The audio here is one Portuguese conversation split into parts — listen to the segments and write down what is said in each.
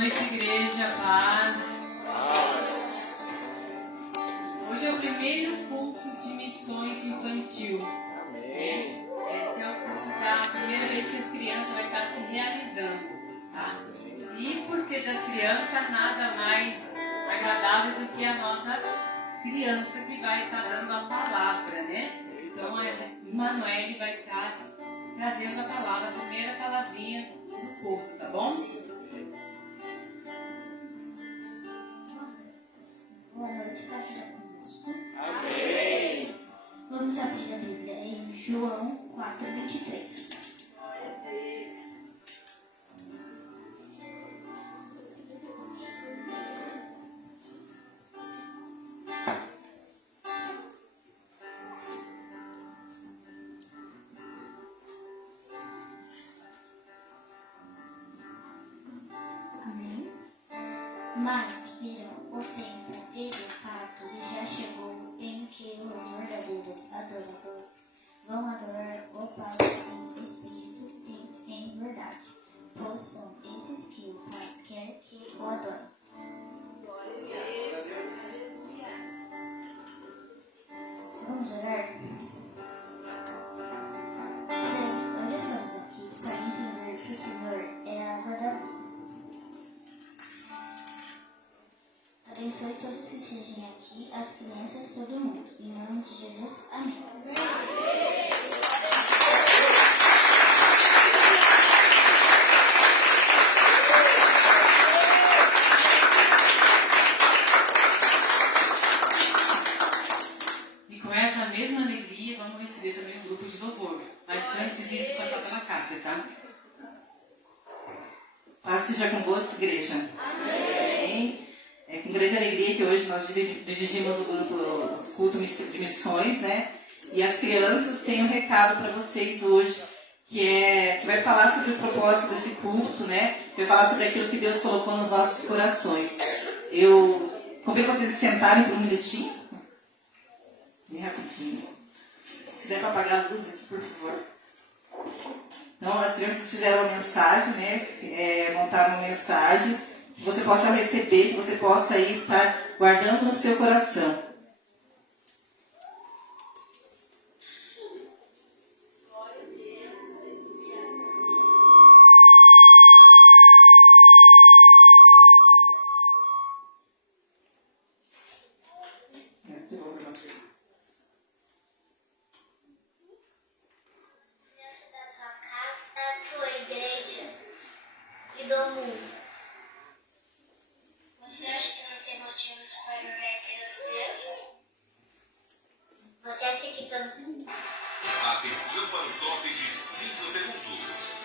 noite, igreja, paz. Hoje é o primeiro culto de missões infantil. Amém. Esse é o culto da primeira vez que as crianças vão estar se realizando. Tá? E por ser das crianças, nada mais agradável do que a nossa criança que vai estar dando a palavra, né? Então, o Emanuele vai estar trazendo a palavra, a primeira palavrinha do culto, tá bom? Boa noite, paz seja conosco. Amém. Vamos abrir a Bíblia em João 4:23. Amém. Mas virão o tempo e o parto e já chegou em que os verdadeiros adoradores vão adorar o Pai em espírito e em verdade, pois são esses que o Pai quer que o adorem. Vamos orar? Deus, hoje estamos aqui para entender que o Senhor é a água da vida. Abençoe todos que estejam aqui, as crianças, todo mundo. Em nome de Jesus, amém. E com essa mesma alegria, vamos receber também um grupo de louvor. Mas antes isso, passar pela casa, tá? Paz seja convosco, igreja. Amém. É com grande alegria que hoje nós dirigimos o grupo Culto de Missões, né? E as crianças têm um recado para vocês hoje, que vai falar sobre o propósito desse culto, né? Vai falar sobre aquilo que Deus colocou nos nossos corações. Eu convido vocês a sentarem por um minutinho. Bem rapidinho. Se der para apagar a luz aqui, por favor. Então, as crianças fizeram uma mensagem, né? Montaram uma mensagem que você possa receber, que você possa aí estar guardando no seu coração. Da sua casa, da sua igreja e do mundo. Você acha que não tem motivos para orar pelas crianças? Você acha que todos... Atenção para o top de 5 segundos.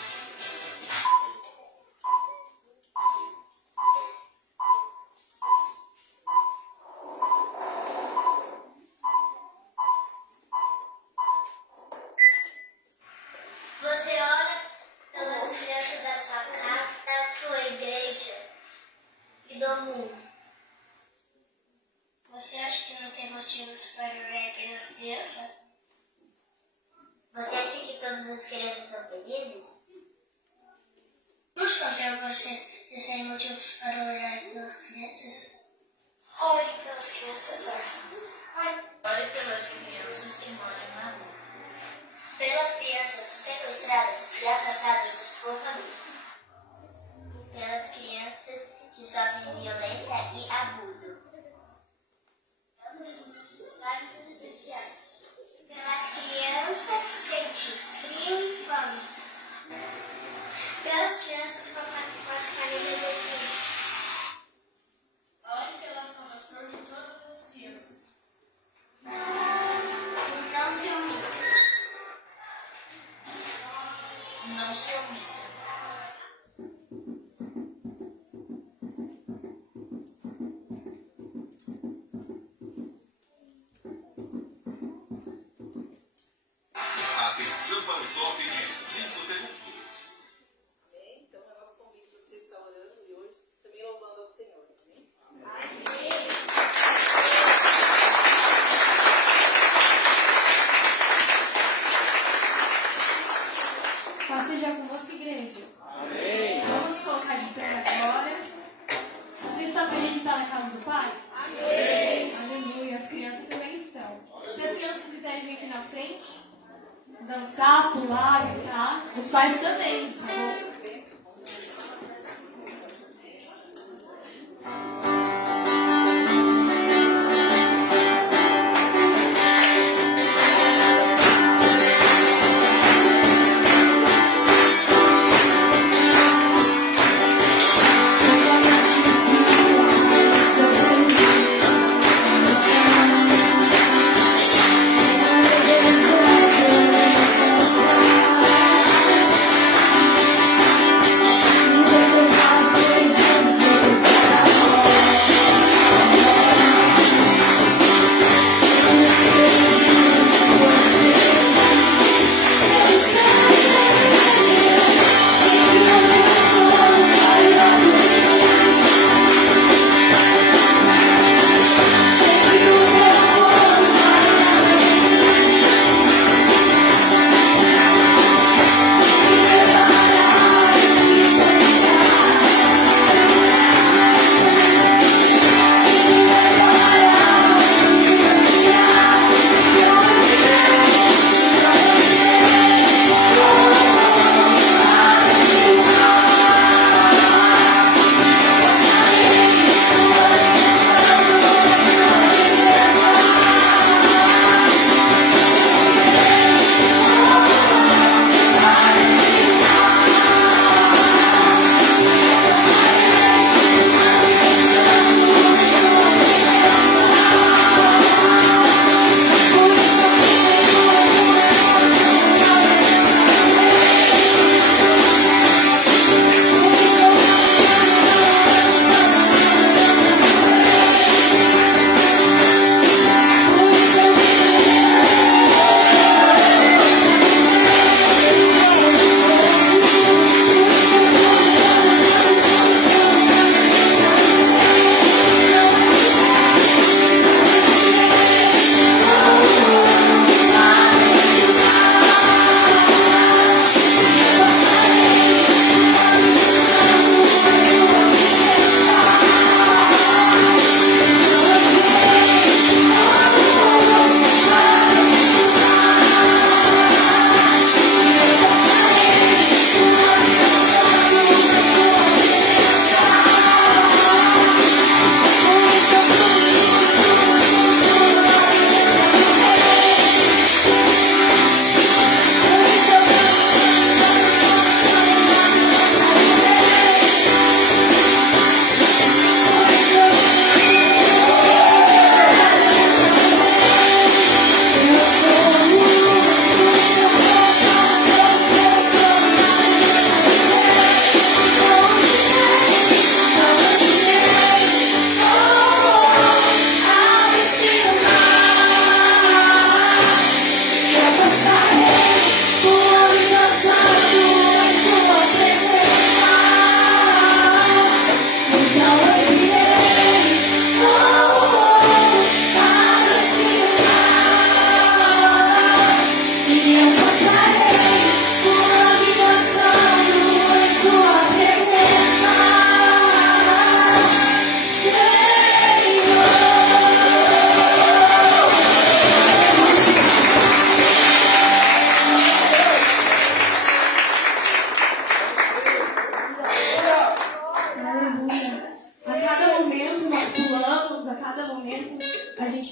Você ora pelas crianças da sua casa, da sua igreja e do mundo. Você acha que não tem motivos para orar pelas crianças? Você acha que todas as crianças são felizes? Vamos fazer você sem motivos para orar pelas crianças? Ore pelas crianças órfãs. Ore pelas crianças que moram na rua. Pelas crianças sequestradas e afastadas de sua família. Pelas crianças que sofrem violência e abuso. Crianças com necessidades especiais. Pelas crianças que sentem frio e fome. Pelas crianças com as famílias oprimidas. Ore pela salvação de todas as crianças. Não se omita. Não se omita. Atenção para o top de 5 segundos. Amém? Então, é nosso convite para você estar orando e hoje também louvando ao Senhor. Amém? Paz seja convosco, igreja. Amém. Vamos colocar de pé agora. está feliz de estar na casa do Pai? Amém. Aleluia. As crianças também estão. Se as crianças quiserem vir aqui na frente, dançar, pular, gritar, os pais também, tá bom?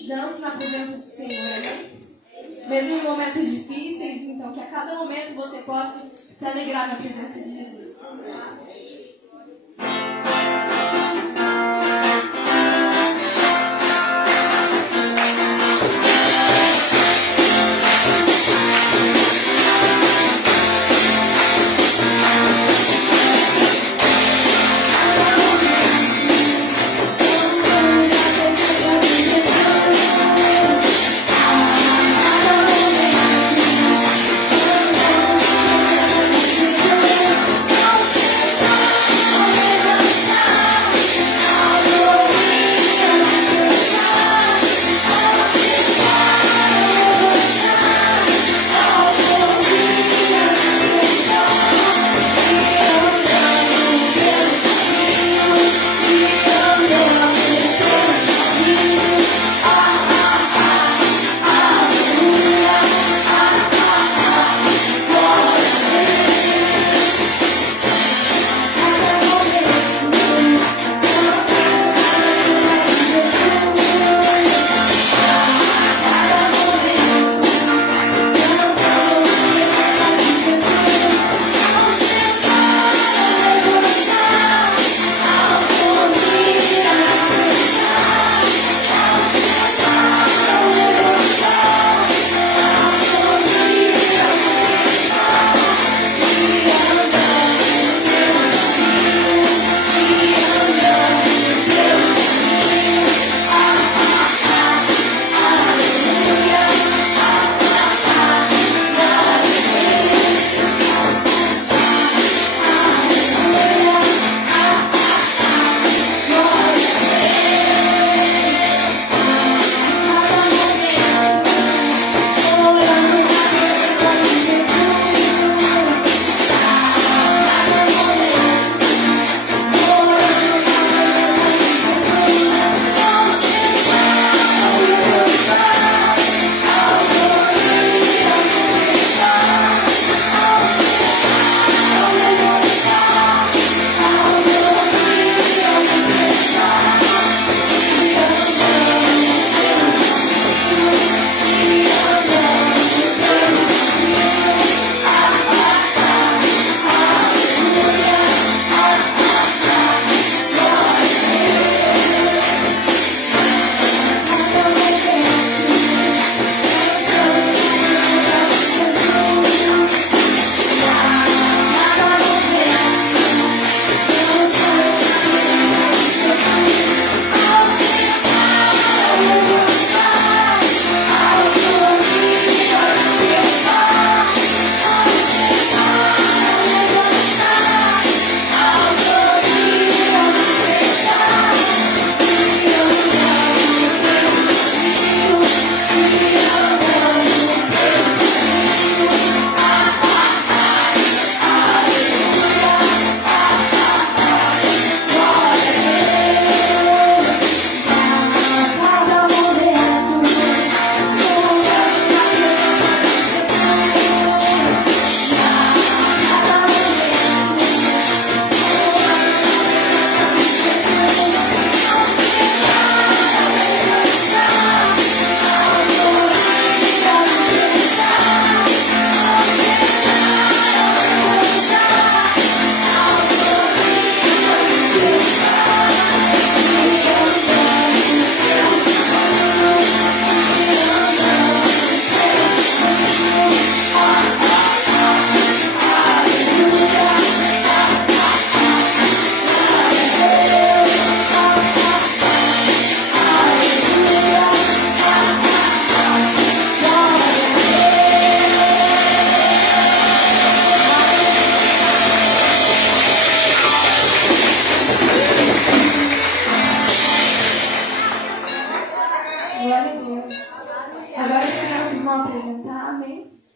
dança na presença do Senhor, amém? Mesmo em momentos difíceis, então que a cada momento você possa se alegrar na presença de Jesus. Você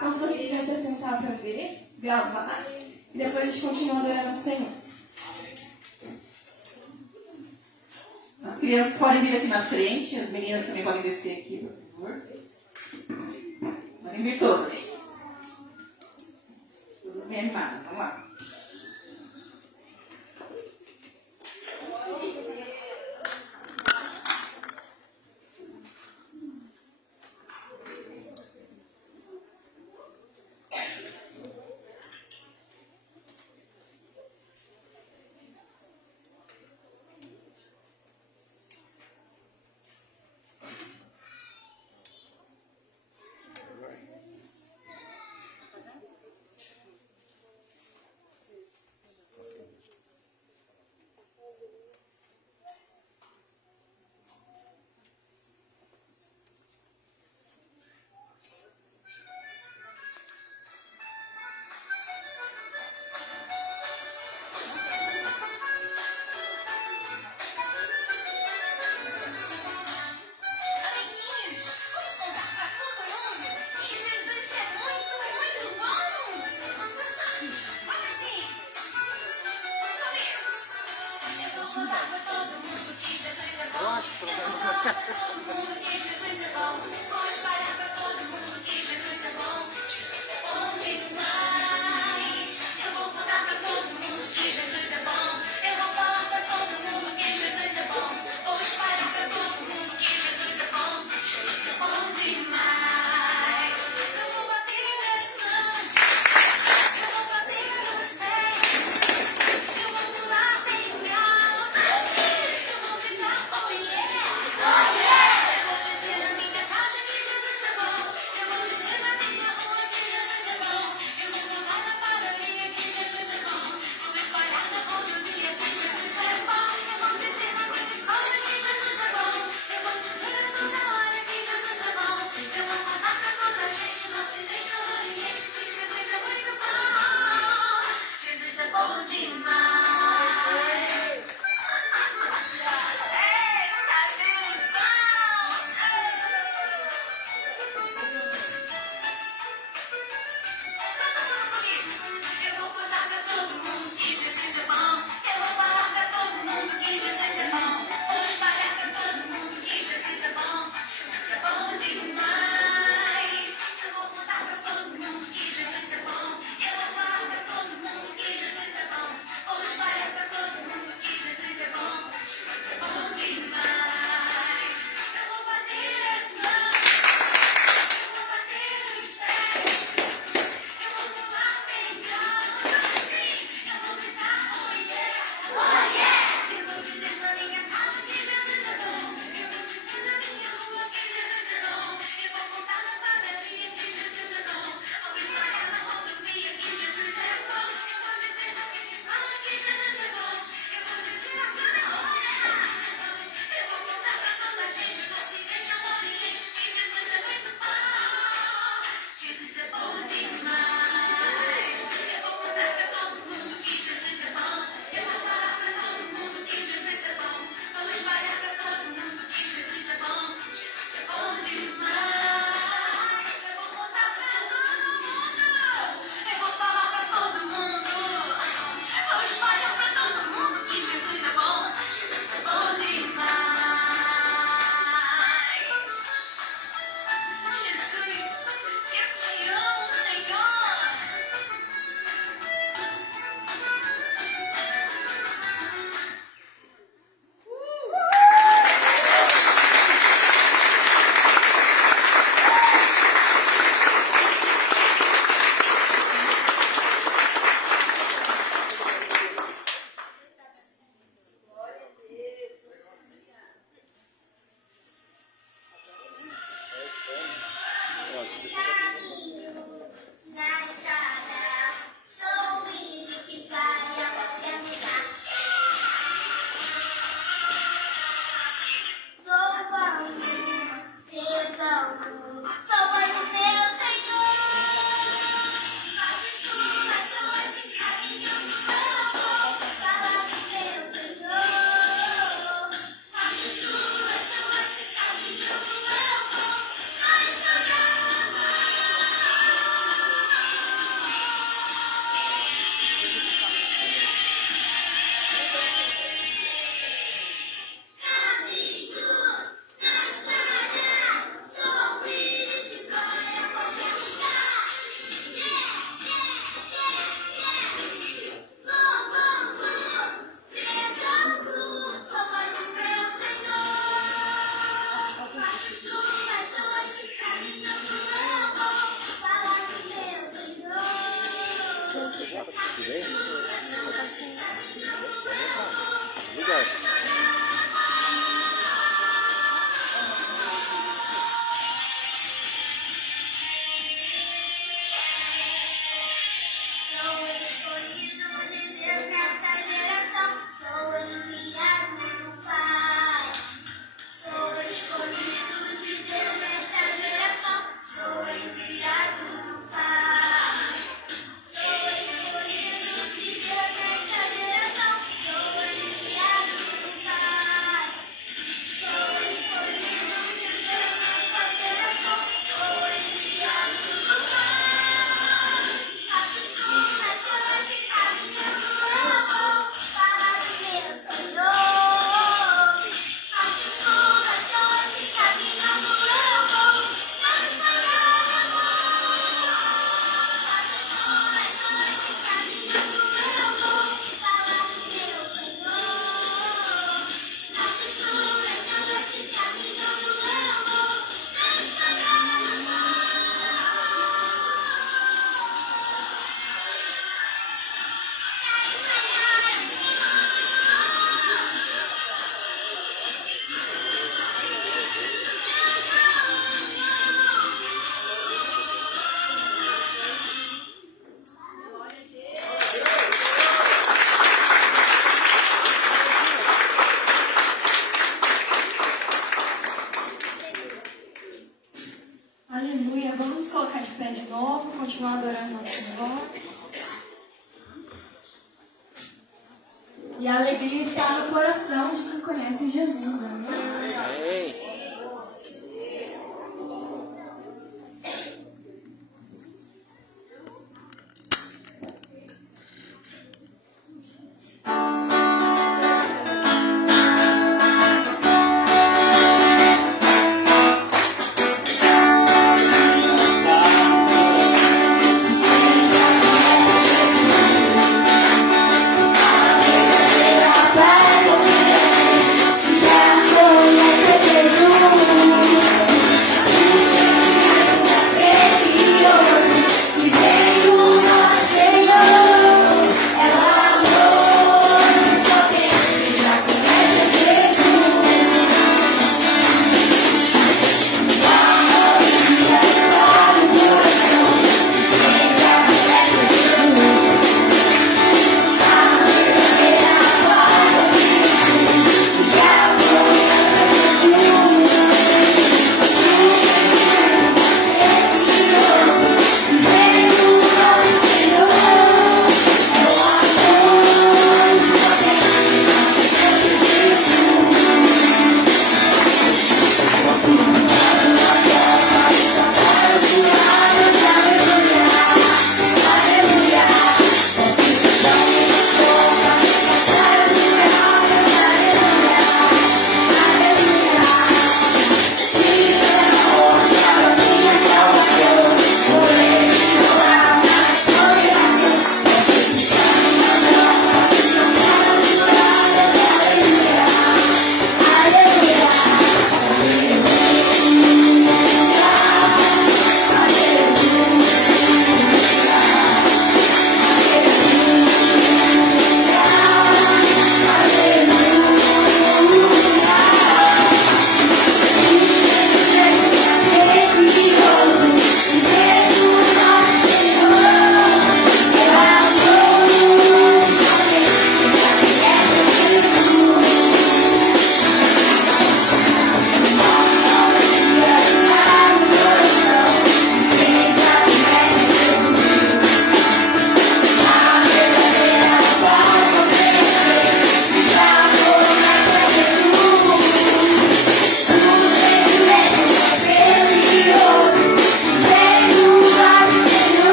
Então, se você quiser se sentar para ver, gravar, e depois a gente continua adorando o Senhor. As crianças podem vir aqui na frente, as meninas também podem descer aqui, por favor. Podem vir todas. Todas bem animadas, vamos lá. Amiguinhos, vamos contar pra todo mundo que Jesus é muito, muito bom? Vamos sim! Comigo! Eu vou contar pra todo mundo que Jesus é bom. Eu vou falar pra todo mundo que Jesus é bom. Vou espalhar pra todo mundo que Jesus é bom. Jesus é bom demais. Eu vou contar pra todo mundo que Jesus é bom. Eu vou falar pra todo mundo que Jesus é bom. Vou espalhar pra todo mundo que Jesus é bom. Jesus é bom demais. Eu vou bater as mãos. Eu vou bater os pés. Eu vou pular bem alto. Eu vou gritar, oh yeah. Oh yeah. Eu vou dizer na minha casa que Jesus é bom. Eu vou dizer na minha rua que Jesus é bom. Eu vou cantar na padaria que Jesus é bom. Vou espalhar na rodovia que Jesus é bom. Eu vou dizer na minha escola que Jesus é bom. Eu vou dizer a toda hora que Jesus é bom. Eu vou contar pra toda a gente no ocidente ou no oriente que Jesus é muito bom. Jesus é bom demais. Ei, cadê os bons? Eu vou contar pra todo mundo que Jesus é bom. Eu vou falar pra todo mundo que Jesus é bom. Vou espalhar pra todo mundo que Jesus é bom. Jesus é bom demais. Eu vou contar pra todo mundo que Jesus é bom. Eu vou falar pra todo mundo que Jesus é bom. Vou espalhar pra todo mundo que Jesus é bom. Jesus é bom demais. Eu vou bater as mãos. Eu vou bater os pés. Eu vou pular bem alto, assim. Eu vou gritar, oh yeah. Oh yeah. Eu vou dizer na minha casa que Jesus é bom. Eu vou dizer na minha rua que Jesus é bom. Eu vou contar na padaria que Jesus é bom. Vou espalhar na rodovia que Jesus é bom. Eu vou dizer na minha escola que Jesus é bom. Eu vou dizer a toda hora que Jesus é bom. Eu vou contar pra toda a gente no ocidente ou no oriente que Jesus é muito bom. Jesus é bom demais. Eu vou contar pra todo mundo que Jesus é bom. Eu vou falar pra todo mundo que Jesus é bom. Vou espalhar pra todo mundo que Jesus é bom. Jesus é bom demais. Eu vou contar pra todo mundo. Eu vou falar pra todo mundo. Vou espalhar pra todo mundo que Jesus é bom. Jesus é bom demais. Jesus, eu te amo, Senhor. Vamos adorar nosso Senhor. E a alegria está no coração de quem conhece Jesus. Amém? Amém.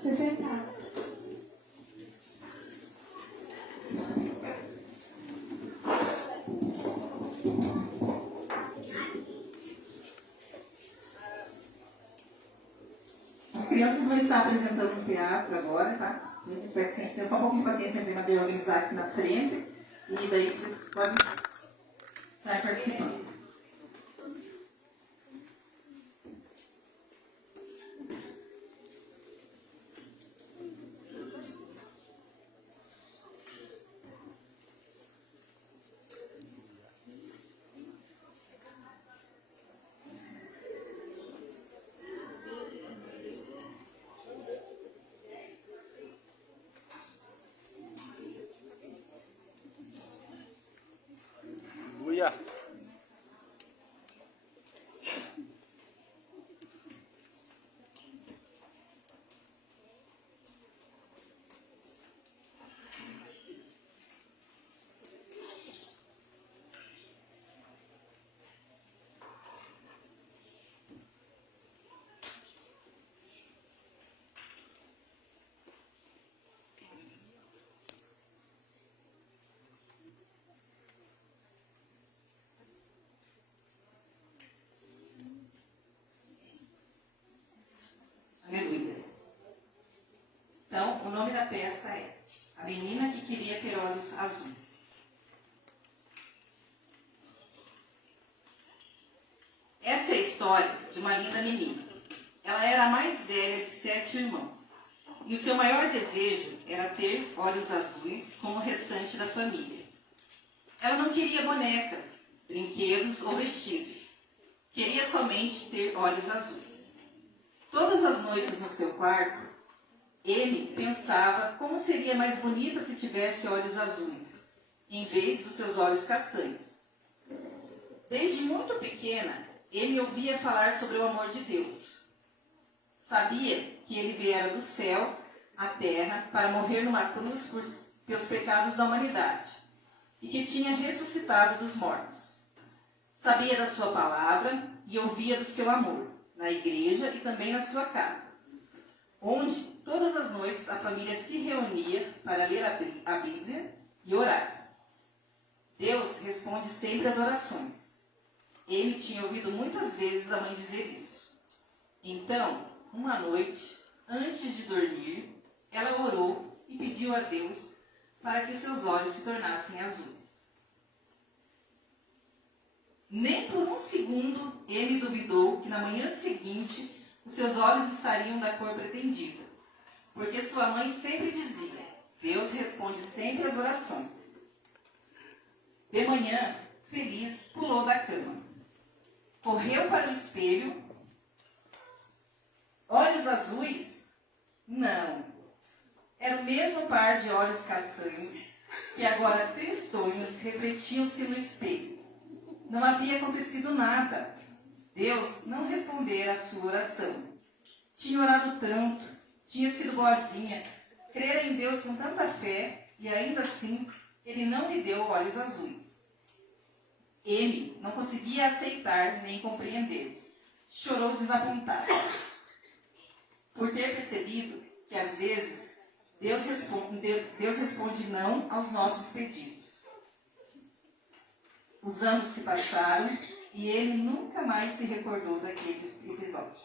Se sentar. crianças vão estar apresentando um teatro agora, tá? Peço que tenha só um pouquinho de paciência para poder organizar aqui na frente. E daí vocês podem estar participando. Aleluia. Aleluia. Então, o nome da peça é A Menina que Queria Ter Olhos Azuis. Essa é a história de uma linda menina. Ela era a mais velha de 7 irmãos. E o seu maior desejo era ter olhos azuis como o restante da família. Ela não queria bonecas, brinquedos ou vestidos. Queria somente ter olhos azuis. Todas as noites no seu quarto, ele pensava como seria mais bonita se tivesse olhos azuis, em vez dos seus olhos castanhos. Desde muito pequena, ele ouvia falar sobre o amor de Deus. Sabia que ele viera do céu à terra para morrer numa cruz pelos pecados da humanidade e que tinha ressuscitado dos mortos. Sabia da sua palavra e ouvia do seu amor, na igreja e também na sua casa, onde todas as noites a família se reunia para ler a Bíblia e orar. Deus responde sempre às orações. Ele tinha ouvido muitas vezes a mãe dizer isso. Então, uma noite, antes de dormir, ela orou e pediu a Deus para que os seus olhos se tornassem azuis. Nem por um segundo ele duvidou que na manhã seguinte os seus olhos estariam da cor pretendida, porque sua mãe sempre dizia: Deus responde sempre às orações. De manhã, feliz, pulou da cama. Correu para o espelho. Olhos azuis? Não. Era o mesmo par de olhos castanhos que agora tristonhos refletiam-se no espelho. Não havia acontecido nada. Deus não respondera a sua oração. Tinha orado tanto, tinha sido boazinha, crera em Deus com tanta fé, e ainda assim ele não lhe deu olhos azuis. Ele não conseguia aceitar nem compreender. Chorou desapontado, por ter percebido que às vezes Deus responde não aos nossos pedidos. Os anos se passaram e ele nunca mais se recordou daquele episódio.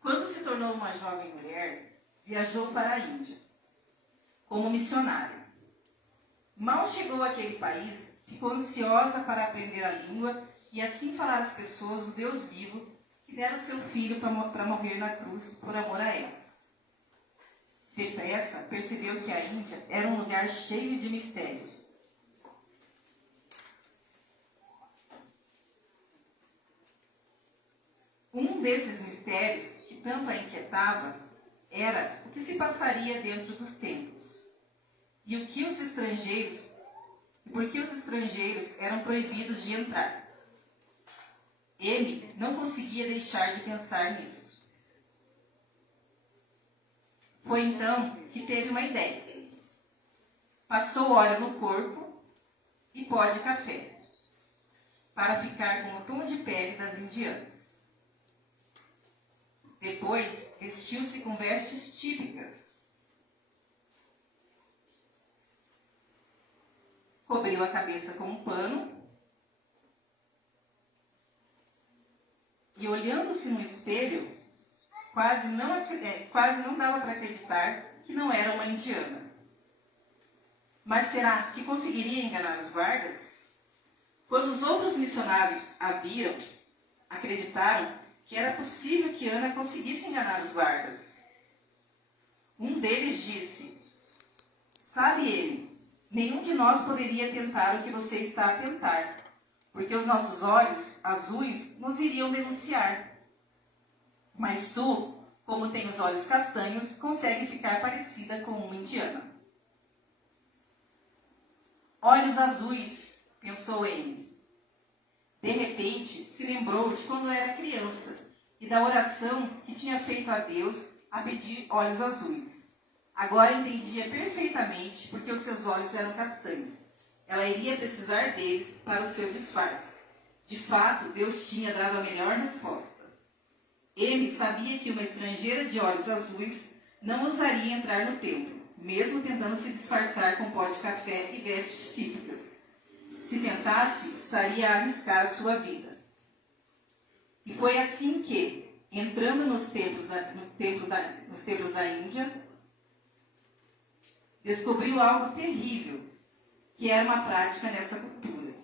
Quando se tornou uma jovem mulher, viajou para a Índia como missionária. Mal chegou àquele país, ficou ansiosa para aprender a língua e assim falar às pessoas do Deus vivo que dera o seu filho para morrer na cruz por amor a elas. Depressa percebeu que a Índia era um lugar cheio de mistérios. Um desses mistérios que tanto a inquietava era o que se passaria dentro dos templos e o que os estrangeiros e por que os estrangeiros eram proibidos de entrar. Ele não conseguia deixar de pensar nisso. Foi então que teve uma ideia. Passou óleo no corpo e pó de café, para ficar com o tom de pele das indianas. Depois, vestiu-se com vestes típicas. Cobriu a cabeça com um pano e, olhando-se no espelho, quase não dava para acreditar que não era uma indiana. Mas será que conseguiria enganar os guardas? Quando os outros missionários a viram, acreditaram que era possível que Ana conseguisse enganar os guardas. Um deles disse: "Sabe ele, nenhum de nós poderia tentar o que você está a tentar, porque os nossos olhos azuis nos iriam denunciar. Mas tu, como tem os olhos castanhos, consegue ficar parecida com uma indiana." Olhos azuis, pensou Amy. De repente, se lembrou de quando era criança e da oração que tinha feito a Deus a pedir olhos azuis. Agora entendia perfeitamente porque os seus olhos eram castanhos. Ela iria precisar deles para o seu disfarce. De fato, Deus tinha dado a melhor resposta. Amy sabia que uma estrangeira de olhos azuis não ousaria entrar no templo, mesmo tentando se disfarçar com pó de café e vestes típicas. Se tentasse, estaria a arriscar a sua vida. E foi assim que, entrando nos templos da Índia, descobriu algo terrível, que era uma prática nessa cultura.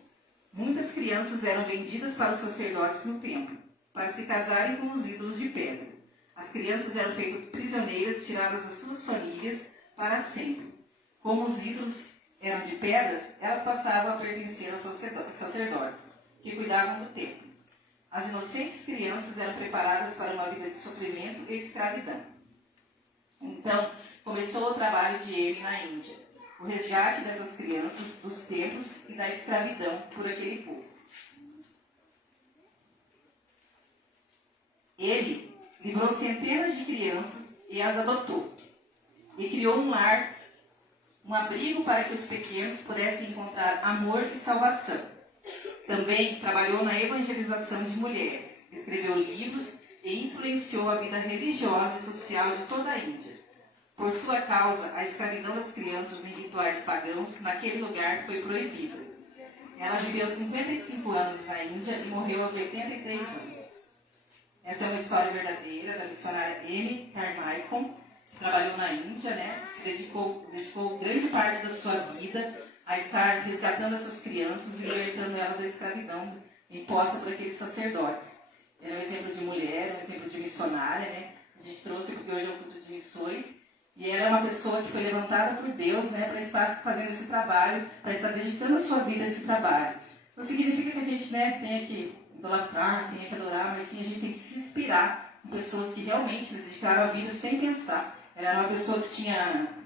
Muitas crianças eram vendidas para os sacerdotes no templo, para se casarem com os ídolos de pedra. As crianças eram feitas prisioneiras, tiradas das suas famílias para sempre. Como os ídolos eram de pedras, elas passavam a pertencer aos sacerdotes, que cuidavam do templo. As inocentes crianças eram preparadas para uma vida de sofrimento e escravidão. Então, começou o trabalho de Amy na Índia, o resgate dessas crianças dos templos e da escravidão por aquele povo. Ele livrou centenas de crianças e as adotou, e criou um lar, um abrigo para que os pequenos pudessem encontrar amor e salvação. Também trabalhou na evangelização de mulheres, escreveu livros e influenciou a vida religiosa e social de toda a Índia. Por sua causa, a escravidão das crianças em rituais pagãos naquele lugar foi proibida. Ela viveu 55 anos na Índia e morreu aos 83 anos. Essa é uma história verdadeira da missionária Amy Carmichael, que trabalhou na Índia, se dedicou grande parte da sua vida a estar resgatando essas crianças e libertando elas da escravidão imposta por aqueles sacerdotes. Ela é um exemplo de mulher, um exemplo de missionária, A gente trouxe porque hoje é um culto de missões. E ela é uma pessoa que foi levantada por Deus, para estar fazendo esse trabalho, para estar dedicando a sua vida a esse trabalho. Não significa que a gente, tenha que idolatrar, tenha que adorar, mas sim a gente tem que se inspirar em pessoas que realmente dedicaram a vida sem pensar. Ela era uma pessoa que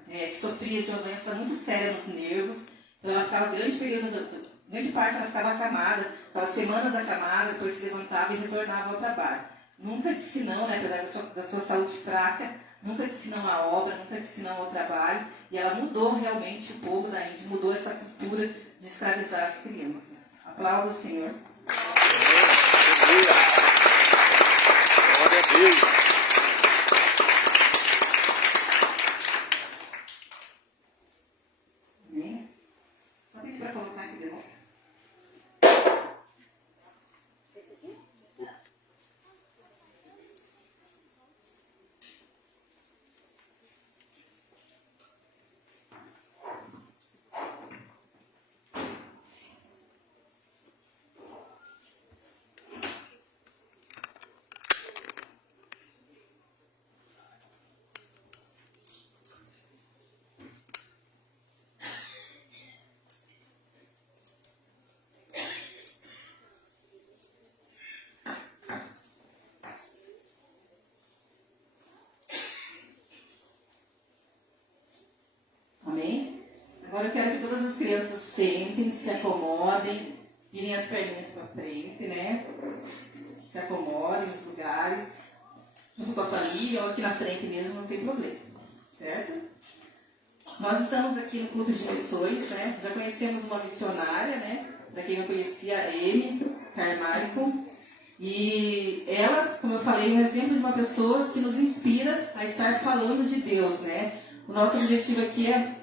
que sofria de uma doença muito séria nos nervos, então ela ficava grande parte ela ficava acamada, ficava semanas acamada, depois se levantava e retornava ao trabalho. Nunca disse não, apesar da sua saúde fraca, nunca disse não à obra, nunca disse não ao trabalho, e ela mudou realmente o povo da Índia, mudou essa cultura de escravizar as crianças. Aplauda o Senhor. Glória a Deus. Amém? Só pedir para colocar aqui de novo. Agora eu quero que todas as crianças sentem, se acomodem, virem as perninhas para frente, né? Se acomodem nos lugares, junto com a família ou aqui na frente mesmo, não tem problema, certo? Nós estamos aqui no culto de missões, né? Já conhecemos uma missionária, né? Para quem não conhecia, a Amy Carmichael. E ela, como eu falei, é um exemplo de uma pessoa que nos inspira a estar falando de Deus, né? O nosso objetivo aqui é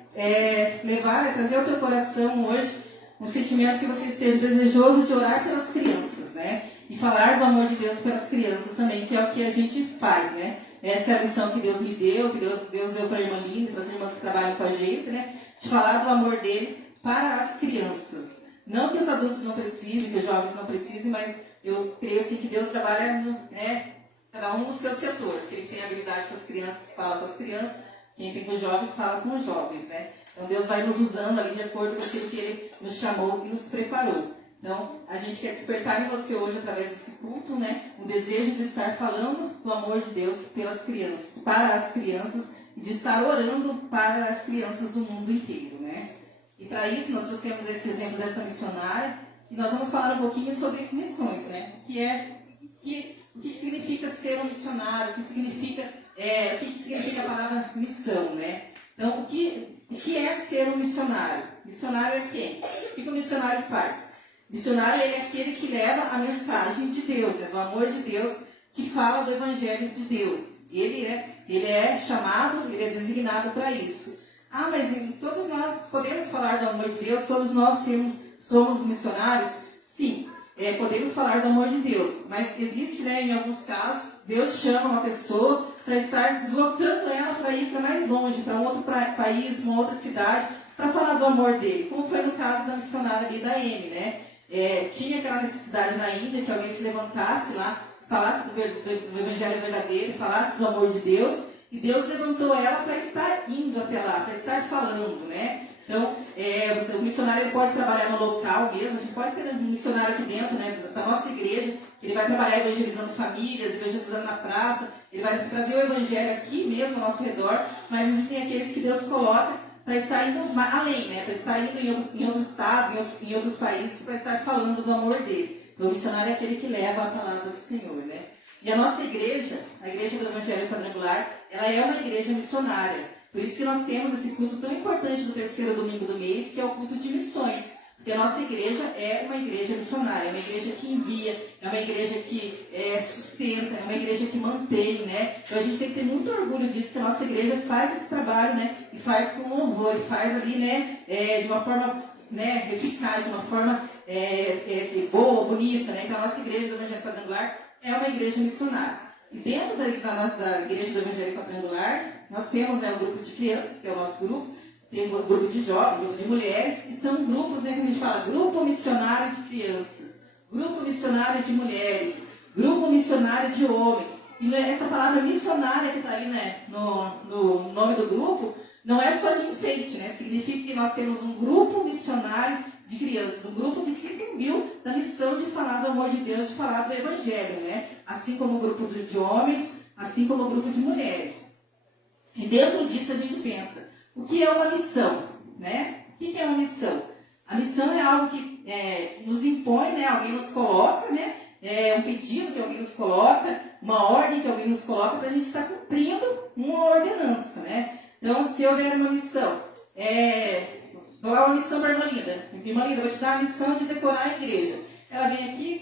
trazer ao teu coração hoje um sentimento que você esteja desejoso de orar pelas crianças, né? E falar do amor de Deus pelas crianças também, que é o que a gente faz, né? Essa é a missão que Deus me deu, que Deus deu para a irmã Linda, para as irmãs que trabalham com a gente, né? De falar do amor dele para as crianças. Não que os adultos não precisem, que os jovens não precisem, mas eu creio assim que Deus trabalha, né, cada um no seu setor. Quem tem habilidade com as crianças, fala com as crianças. Quem tem com os jovens, fala com os jovens, né? Então Deus vai nos usando ali de acordo com aquilo que Ele nos chamou e nos preparou. Então, a gente quer despertar em você hoje, através desse culto, né, o desejo de estar falando do amor de Deus pelas crianças, para as crianças, e de estar orando para as crianças do mundo inteiro, né? E para isso, nós trouxemos esse exemplo dessa missionária, e nós vamos falar um pouquinho sobre missões, né? O que significa ser um missionário, o que significa a palavra missão, né? Então, o que é ser um missionário? Missionário é quem? O que o missionário faz? Missionário é aquele que leva a mensagem de Deus, né, do amor de Deus, que fala do Evangelho de Deus. Ele é chamado, ele é designado para isso. Ah, mas todos nós podemos falar do amor de Deus, todos nós somos missionários? Sim, podemos falar do amor de Deus, mas existe, né, em alguns casos, Deus chama uma pessoa para estar deslocando ela para ir para mais longe, para um outro país, uma outra cidade, para falar do amor dele, como foi no caso da missionária ali da Amy, né? Tinha aquela necessidade na Índia que alguém se levantasse lá, falasse do Evangelho verdadeiro, falasse do amor de Deus, e Deus levantou ela para estar indo até lá, para estar falando, né? Então, o missionário ele pode trabalhar no local mesmo, a gente pode ter um missionário aqui dentro, né, da nossa igreja, ele vai trabalhar evangelizando famílias, evangelizando na praça, ele vai trazer o Evangelho aqui mesmo ao nosso redor, mas existem aqueles que Deus coloca para estar indo além, né? Para estar indo em outro estado, em outros países, para estar falando do amor dele. Então, o missionário é aquele que leva a palavra do Senhor, né? E a nossa igreja, a Igreja do Evangelho Quadrangular, ela é uma igreja missionária. Por isso que nós temos esse culto tão importante do terceiro domingo do mês, que é o culto de missões. Porque a nossa igreja é uma igreja missionária, é uma igreja que envia, é uma igreja que sustenta, é uma igreja que mantém, né? Então a gente tem que ter muito orgulho disso, que a nossa igreja faz esse trabalho, né? E faz com louvor, e faz ali, né? De uma forma, né, eficaz, de uma forma boa, bonita, né? Então a nossa igreja do Evangelho Quadrangular é uma igreja missionária. E dentro da igreja do Evangelho Quadrangular, nós temos, né, um grupo de crianças, que é o nosso grupo, tem um grupo de jovens, um grupo de mulheres, e são grupos, né, que a gente fala, grupo missionário de crianças, grupo missionário de mulheres, grupo missionário de homens. E essa palavra missionária que está aí, né, no nome do grupo, não é só de enfeite, né? Significa que nós temos um grupo missionário de crianças, um grupo que se incumbiu da missão de falar do amor de Deus, de falar do Evangelho, né? Assim como o grupo de homens, assim como o grupo de mulheres. E dentro disso a gente pensa, o que é uma missão, né? O que é uma missão? A missão é algo que nos impõe, né? Alguém nos coloca, né? É um pedido que alguém nos coloca, uma ordem que alguém nos coloca para a gente estar cumprindo uma ordenança, né? Então, se eu der uma missão, dou lá uma missão para a irmã Linda. Irmã Linda, vou te dar a missão de decorar a igreja. Ela vem aqui,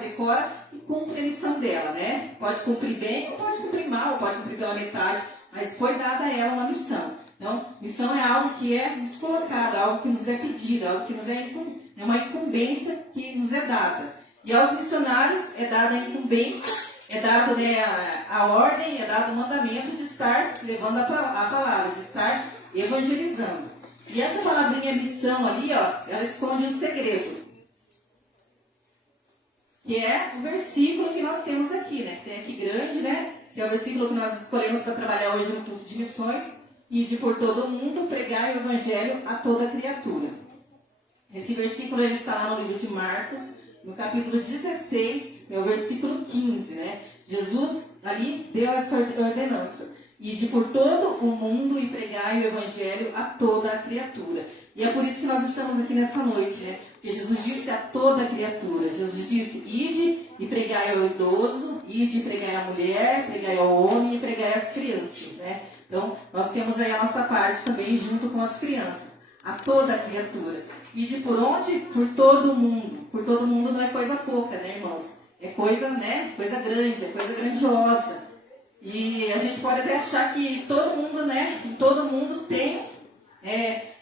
decora e cumpre a missão dela, né? Pode cumprir bem, ou pode cumprir mal, ou pode cumprir pela metade, mas foi dada a ela uma missão. Então, missão é algo que é nos colocado, algo que nos é pedido, algo que nos é uma incumbência que nos é dada. E aos missionários é dada a incumbência, é dado, né, a ordem, é dado o mandamento de estar levando a palavra, de estar evangelizando. E essa palavrinha missão ali, ó, ela esconde um segredo, que é o versículo que nós temos aqui, né? Tem aqui grande, né? Que é o versículo que nós escolhemos para trabalhar hoje no culto de missões, e de por todo o mundo pregar o evangelho a toda criatura. Esse versículo ele está lá no livro de Marcos, no capítulo 16, é o versículo 15, né? Jesus ali deu essa ordenança. Ide por todo o mundo e pregai o evangelho a toda a criatura. E é por isso que nós estamos aqui nessa noite, né? Porque Jesus disse a toda a criatura. Jesus disse, ide e pregai ao idoso, ide e pregai à mulher, pregai ao homem e pregai às crianças, né? Então, nós temos aí a nossa parte também junto com as crianças. A toda a criatura. Ide por onde? Por todo o mundo. Por todo o mundo não é coisa pouca, né, irmãos? É coisa, né? Coisa grande, é coisa grandiosa. E a gente pode até achar que todo mundo, né? Que todo mundo tem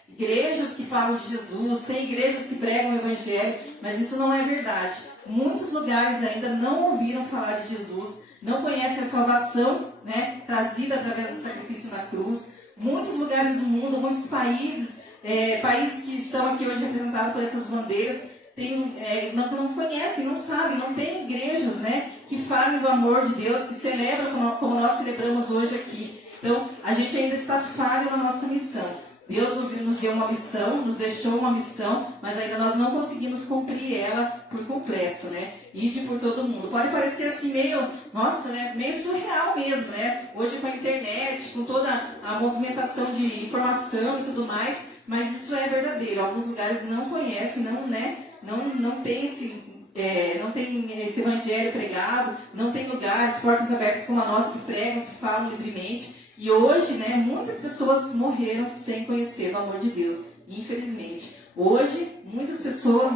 igrejas que falam de Jesus, tem igrejas que pregam o evangelho, mas isso não é verdade. Muitos lugares ainda não ouviram falar de Jesus, não conhecem a salvação, né? Trazida através do sacrifício na cruz. Muitos lugares do mundo, muitos países, países que estão aqui hoje representados por essas bandeiras, não conhecem, não sabem, não tem igrejas, né, que falem do amor de Deus, que celebram como nós celebramos hoje aqui. Então, a gente ainda está falho na nossa missão. Deus nos deu uma missão, nos deixou uma missão, mas ainda nós não conseguimos cumprir ela por completo, né? Ide por todo mundo. Pode parecer assim meio, nossa, né? Meio surreal mesmo, né? Hoje com a internet, com toda a movimentação de informação e tudo mais, mas isso é verdadeiro. Alguns lugares não conhecem, não tem esse evangelho pregado, não tem lugares, portas abertas como a nossa que pregam, que falam livremente. E hoje, né, muitas pessoas morreram sem conhecer o amor de Deus, infelizmente. Hoje, muitas pessoas,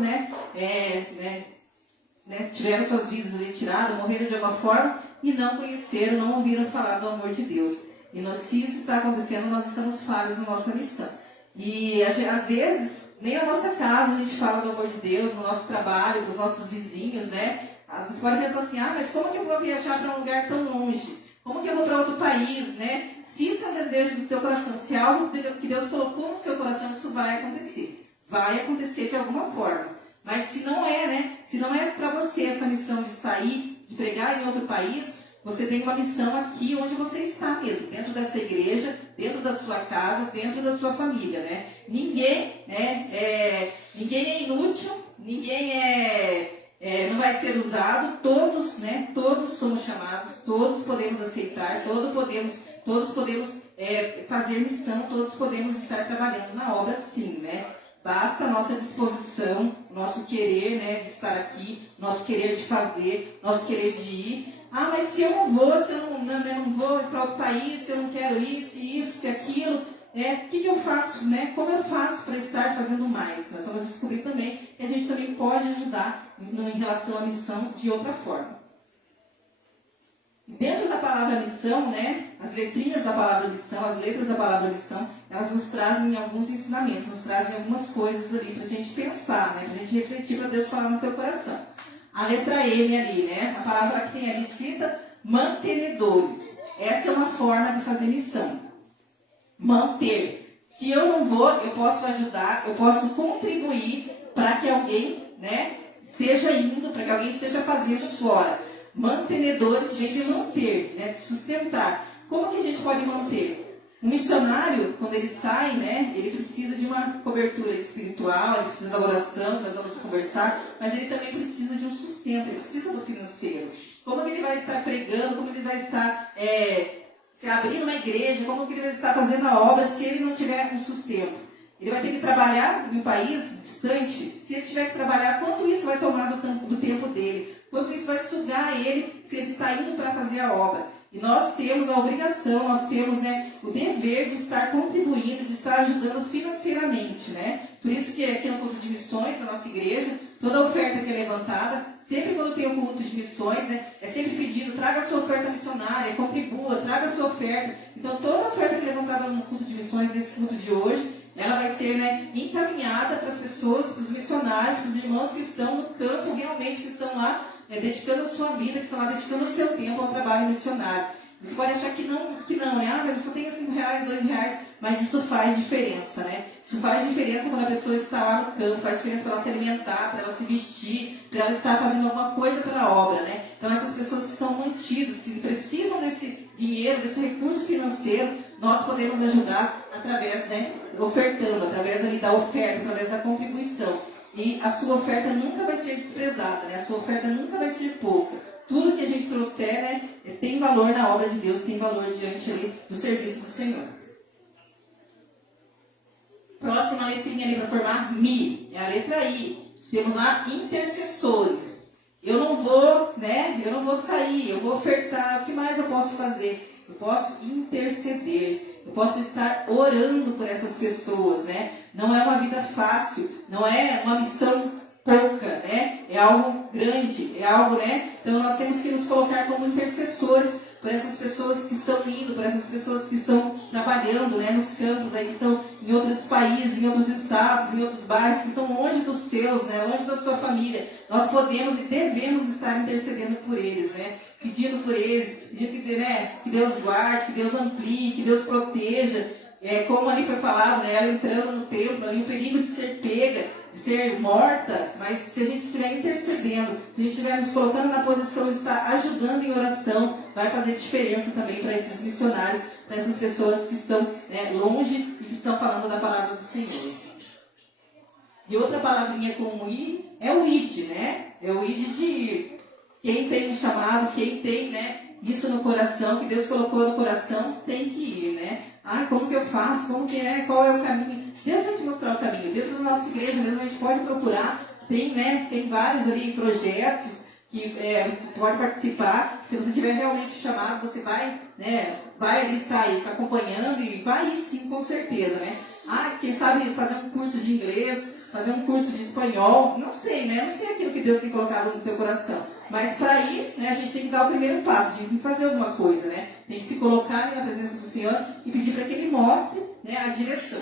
tiveram suas vidas ali tiradas, morreram de alguma forma e não conheceram, não ouviram falar do amor de Deus. E se isso está acontecendo, nós estamos falhos na nossa missão. E às vezes, nem na nossa casa a gente fala do amor de Deus, no nosso trabalho, com os nossos vizinhos, né? Você pode pensar assim, mas como que eu vou viajar para um lugar tão longe? Como que eu vou para outro país, né? Se isso é um desejo do teu coração, se é algo que Deus colocou no seu coração, isso vai acontecer. Vai acontecer de alguma forma. Mas se não é, né? Se não é para você essa missão de sair, de pregar em outro país, você tem uma missão aqui onde você está mesmo, dentro dessa igreja, dentro da sua casa, dentro da sua família, né? Ninguém é inútil, ninguém não vai ser usado, todos somos chamados, todos podemos aceitar, todos podemos fazer missão, todos podemos estar trabalhando na obra sim, né? Basta a nossa disposição, nosso querer, né, de estar aqui, nosso querer de fazer, nosso querer de ir. Mas se eu não vou, se eu não vou para outro país, se eu não quero isso, se aquilo, o que eu faço, né? Como eu faço para estar fazendo mais? Nós vamos descobrir também que a gente também pode ajudar em relação à missão de outra forma. Dentro da palavra missão, né, as letrinhas da palavra missão, as letras da palavra missão, elas nos trazem alguns ensinamentos, nos trazem algumas coisas ali para a gente pensar, né, para a gente refletir, para Deus falar no teu coração. A letra M ali, né, a palavra que tem ali escrita, mantenedores. Essa é uma forma de fazer missão. Manter. Se eu não vou, eu posso ajudar, eu posso contribuir para que alguém, né, esteja indo, para que alguém esteja fazendo fora. Mantenedores vem de manter, né, de sustentar. Como que a gente pode manter? Um missionário, quando ele sai, né, ele precisa de uma cobertura espiritual, ele precisa da oração, nós vamos conversar, mas ele também precisa de um sustento, ele precisa do financeiro. Como que ele vai estar pregando, como ele vai estar se abrindo uma igreja, como que ele vai estar fazendo a obra se ele não tiver um sustento? Ele vai ter que trabalhar em um país distante. Se ele tiver que trabalhar, quanto isso vai tomar do tempo dele? Quanto isso vai sugar ele se ele está indo para fazer a obra? E nós temos a obrigação, nós temos, né, o dever de estar contribuindo, de estar ajudando financeiramente, né? Por isso que aqui no culto de missões, na nossa igreja, toda oferta que é levantada, sempre quando tem um culto de missões, né, é sempre pedido, traga a sua oferta missionária, contribua, traga a sua oferta. Então, toda oferta que é levantada no culto de missões, nesse culto de hoje, ela vai ser, né, encaminhada para as pessoas, para os missionários, para os irmãos que estão no campo, realmente, que estão lá, dedicando a sua vida, que estão lá dedicando o seu tempo ao trabalho missionário. Você pode achar que não, né? Mas eu só tenho R$5, R$2, mas isso faz diferença, né? Isso faz diferença quando a pessoa está lá no campo, faz diferença para ela se alimentar, para ela se vestir, para ela estar fazendo alguma coisa pela obra, né? Então essas pessoas que são mantidas, que precisam desse dinheiro, desse recurso financeiro, nós podemos ajudar através, né, ofertando, através ali da oferta, através da contribuição. E a sua oferta nunca vai ser desprezada, né? A sua oferta nunca vai ser pouca. tudo que a gente trouxer, né, tem valor na obra de Deus, tem valor diante ali do serviço do Senhor. Próxima letrinha ali para formar Mi, é a letra I. Temos lá intercessores. Eu não vou sair, eu vou ofertar. O que mais eu posso fazer? Eu posso interceder. Eu posso estar orando por essas pessoas, né? Não é uma vida fácil, não é uma missão pouca, né? É algo grande, é algo, né? Então nós temos que nos colocar como intercessores por essas pessoas que estão indo, por essas pessoas que estão trabalhando, né, nos campos, aí, que estão em outros países, em outros estados, em outros bairros, que estão longe dos seus, né, longe da sua família. Nós podemos e devemos estar intercedendo por eles, né, pedindo por eles, pedindo que, né, que Deus guarde, que Deus amplie, que Deus proteja. Como ali foi falado, né, ela entrando no templo, ali o perigo de ser pega, de ser morta, mas se a gente estiver intercedendo, se a gente estiver nos colocando na posição de estar ajudando em oração, vai fazer diferença também para esses missionários, para essas pessoas que estão, né, longe e que estão falando da palavra do Senhor. E outra palavrinha com o I é o id, né? É o id de ir. Quem tem um chamado, quem tem, né, isso no coração, que Deus colocou no coração, tem que ir, né? Como que eu faço? Como que é? Qual é o caminho? Deus vai te mostrar o caminho. Dentro da nossa igreja mesmo a gente pode procurar. Tem vários ali projetos que você pode participar. Se você tiver realmente chamado, você vai, né, vai ali estar aí acompanhando e vai ir sim, com certeza, né? Quem sabe fazer um curso de inglês, fazer um curso de espanhol, não sei, né? Não sei aquilo que Deus tem colocado no teu coração. Mas para ir, né, a gente tem que dar o primeiro passo, a gente tem que fazer alguma coisa, né? Tem que se colocar na presença do Senhor e pedir para que Ele mostre, né, a direção.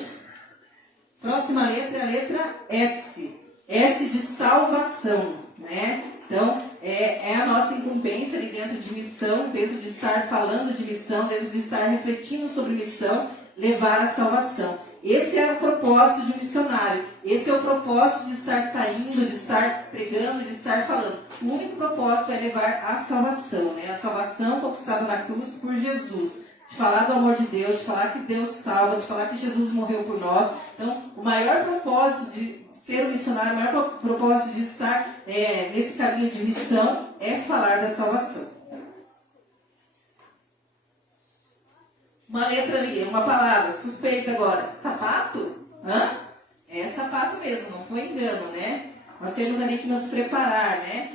Próxima letra é a letra S. S de salvação, né? Então, é a nossa incumbência ali dentro de missão, dentro de estar falando de missão, dentro de estar refletindo sobre missão, levar a salvação. Esse é o propósito de um missionário. Esse é o propósito de estar saindo, de estar pregando, de estar falando. O único propósito é levar a salvação, né? A salvação conquistada na cruz por Jesus. De falar do amor de Deus, de falar que Deus salva, de falar que Jesus morreu por nós. Então, o maior propósito de ser um missionário, o maior propósito de estar nesse caminho de missão é falar da salvação. Uma letra ali, uma palavra, suspeita agora. Sapato? É sapato mesmo, não foi engano, né? Nós temos ali que nos preparar, né?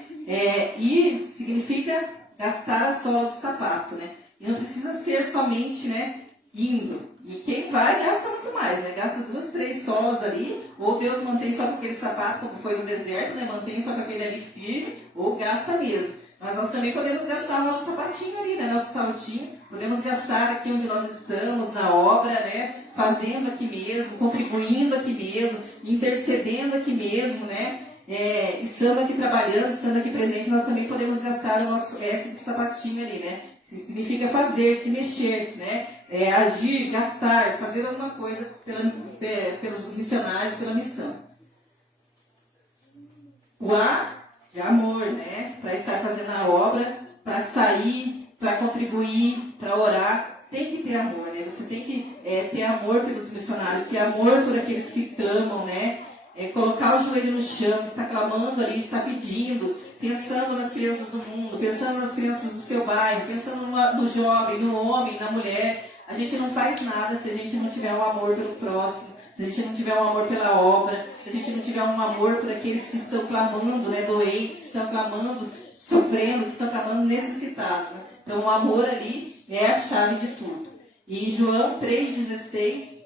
Ir significa gastar a sola do sapato, né? E não precisa ser somente, né, indo. E quem vai gasta muito mais, né? Gasta 2, 3 solas ali, ou Deus mantém só com aquele sapato, como foi no deserto, né? Mantém só com aquele ali firme, ou gasta mesmo. Mas nós também podemos gastar o nosso sapatinho ali, né? Nosso saltinho. Podemos gastar aqui onde nós estamos, na obra, né? Fazendo aqui mesmo, contribuindo aqui mesmo, intercedendo aqui mesmo, né? Estando aqui trabalhando, estando aqui presente, nós também podemos gastar o nosso S de sapatinho ali, né? Significa fazer, se mexer, né? Agir, gastar, fazer alguma coisa pelos missionários, pela missão. O A de amor, né? Para estar fazendo a obra, para sair, para contribuir, para orar, tem que ter amor, né? Você tem que ter amor pelos missionários, ter amor por aqueles que clamam, né? Colocar o joelho no chão, estar clamando ali, estar pedindo, pensando nas crianças do mundo, pensando nas crianças do seu bairro, pensando no jovem, no homem, na mulher. A gente não faz nada se a gente não tiver um amor pelo próximo, se a gente não tiver um amor pela obra, se a gente não tiver um amor por aqueles que estão clamando, né, doentes, que estão clamando, sofrendo, que estão clamando necessitados. Né? Então o amor ali é a chave de tudo. E em João 3,16,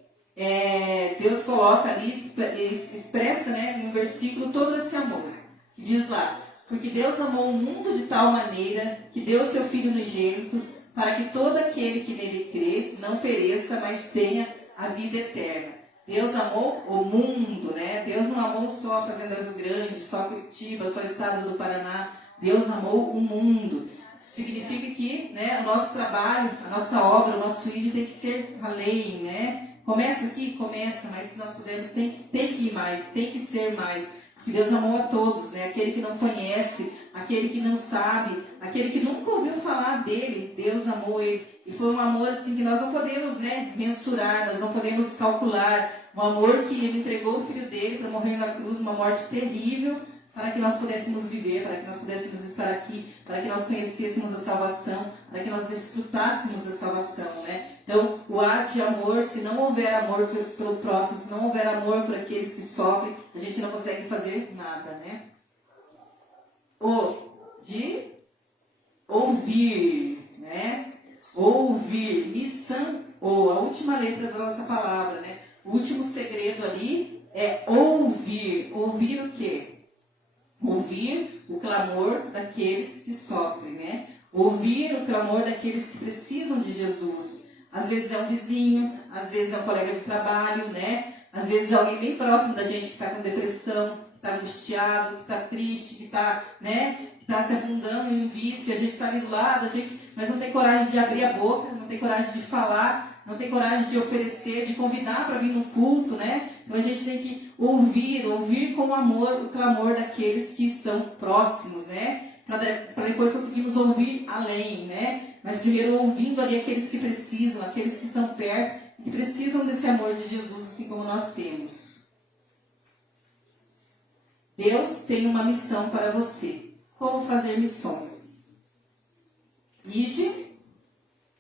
Deus coloca ali, expressa, né, no versículo todo esse amor. Que diz lá: porque Deus amou o mundo de tal maneira que deu o seu Filho unigênito, para que todo aquele que nele crê não pereça, mas tenha a vida eterna. Deus amou o mundo, né? Deus não amou só a Fazenda Rio Grande, só Curitiba, só o estado do Paraná. Deus amou o mundo. Isso significa que, né, o nosso trabalho, a nossa obra, o nosso ID tem que ser além, né? Começa aqui? Começa, mas se nós pudermos, tem que ir mais, tem que ser mais. Que Deus amou a todos, né? Aquele que não conhece, aquele que não sabe, aquele que nunca ouviu falar dele, Deus amou ele. E foi um amor assim que nós não podemos, né, mensurar, nós não podemos calcular. Um amor que ele entregou o filho dele para morrer na cruz, uma morte terrível, para que nós pudéssemos viver, para que nós pudéssemos estar aqui, para que nós conhecêssemos a salvação, para que nós desfrutássemos da salvação, né? Então, o ato de amor, se não houver amor pelo próximo, se não houver amor por aqueles que sofrem, a gente não consegue fazer nada, né? De ouvir, né? Ouvir, lição, a última letra da nossa palavra, né? O último segredo ali é ouvir. Ouvir o quê? Ouvir o clamor daqueles que sofrem, né? Ouvir o clamor daqueles que precisam de Jesus. Às vezes é um vizinho, às vezes é um colega de trabalho, né? Às vezes é alguém bem próximo da gente que está com depressão, que está angustiado, que está triste, que está, né? Que está se afundando em um vício, a gente está ali do lado, mas não tem coragem de abrir a boca, não tem coragem de falar, não tem coragem de oferecer, de convidar para vir no culto, né? Então a gente tem que ouvir com amor o clamor daqueles que estão próximos, né? Para depois conseguirmos ouvir além, né? Mas primeiro ouvindo ali aqueles que precisam, aqueles que estão perto e que precisam desse amor de Jesus, assim como nós temos. Deus tem uma missão para você. Como fazer missões?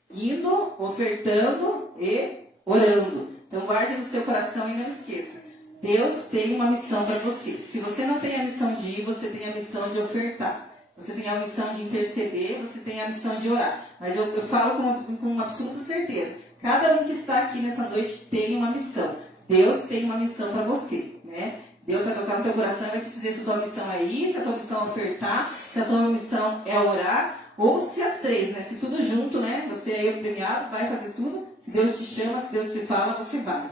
Indo, ofertando e orando. Então guarde no seu coração e não esqueça. Deus tem uma missão para você. Se você não tem a missão de ir, você tem a missão de ofertar. Você tem a missão de interceder, você tem a missão de orar. Mas eu falo com absoluta certeza. Cada um que está aqui nessa noite tem uma missão. Deus tem uma missão para você, né? Deus vai tocar no teu coração e vai te dizer se a tua missão é ir, se a tua missão é ofertar, se a tua missão é orar, ou se as três, né? Se tudo junto, né? Você é o premiado, vai fazer tudo. Se Deus te chama, se Deus te fala, você vai.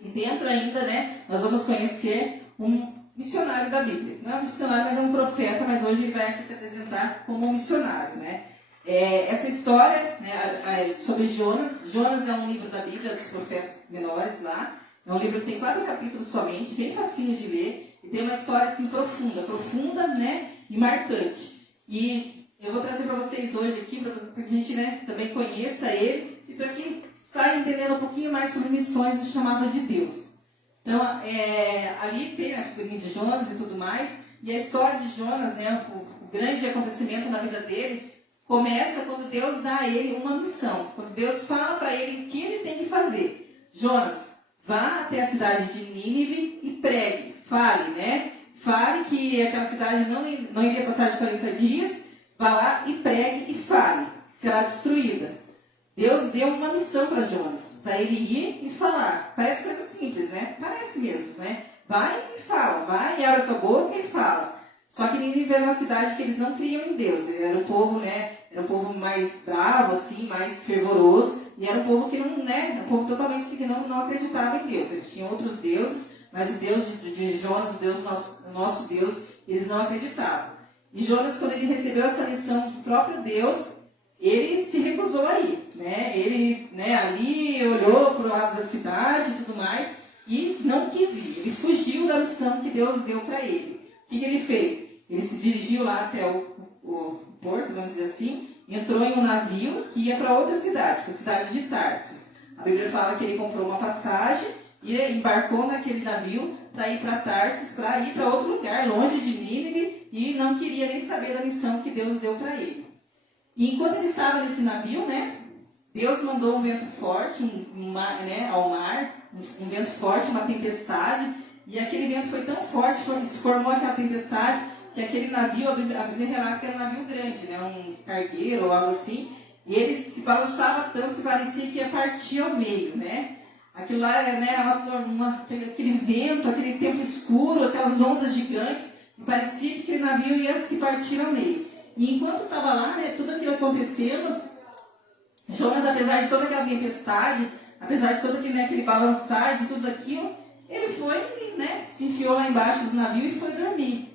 E dentro ainda, né? Nós vamos conhecer um missionário da Bíblia. Não é um missionário, mas é um profeta, mas hoje ele vai aqui se apresentar como um missionário, né? Essa história, né, sobre Jonas. Jonas é um livro da Bíblia, dos profetas menores lá. É um livro que tem 4 capítulos somente, bem facinho de ler. E tem uma história assim profunda, né, e marcante. E eu vou trazer para vocês hoje aqui, para que a gente, né, também conheça ele e para que saia entendendo um pouquinho mais sobre missões do chamado de Deus. Então, ali tem a figurinha de Jonas e tudo mais. E a história de Jonas, né, o grande acontecimento na vida dele, começa quando Deus dá a ele uma missão. Quando Deus fala para ele o que ele tem que fazer. Jonas, vá até a cidade de Nínive e pregue, fale, né? Fale que aquela cidade não iria passar de 40 dias, vá lá e pregue e fale, será destruída. Deus deu uma missão para Jonas, para ele ir e falar. Parece coisa simples, né? Parece mesmo, né? Vai e fala, vai e abre a tua boca e fala. Só que Nínive era uma cidade que eles não criam em Deus, era um povo, né? Era um povo mais bravo, assim, mais fervoroso, e era um povo que não, né? Um povo totalmente assim, que não acreditava em Deus. Eles tinham outros deuses, mas o Deus de Jonas, o Deus nosso Deus, eles não acreditavam. E Jonas, quando ele recebeu essa missão do próprio Deus, ele se recusou a ir, né? Ele, né, ali olhou para o lado da cidade e tudo mais, e não quis ir. Ele fugiu da missão que Deus deu para ele. O que ele fez? Ele se dirigiu lá até o porto, vamos dizer assim, entrou em um navio que ia para outra cidade, para a cidade de Tarsis. A Bíblia fala que ele comprou uma passagem e embarcou naquele navio para ir para Tarsis, para ir para outro lugar, longe de Nínive, e não queria nem saber da missão que Deus deu para ele. E enquanto ele estava nesse navio, né, Deus mandou um vento forte ao mar, um vento forte, uma tempestade, e aquele vento foi tão forte, se formou aquela tempestade, que aquele navio, a Bíblia relata que era um navio grande, né, um cargueiro ou algo assim, e ele se balançava tanto que parecia que ia partir ao meio, né? Aquilo lá, né, aquele vento, aquele tempo escuro, aquelas ondas gigantes, e parecia que aquele navio ia se partir ao meio. E enquanto estava lá, né, tudo aquilo acontecendo, Jonas, apesar de toda aquela tempestade, apesar de todo aquele balançar, de tudo aquilo, ele foi, né, se enfiou lá embaixo do navio e foi dormir.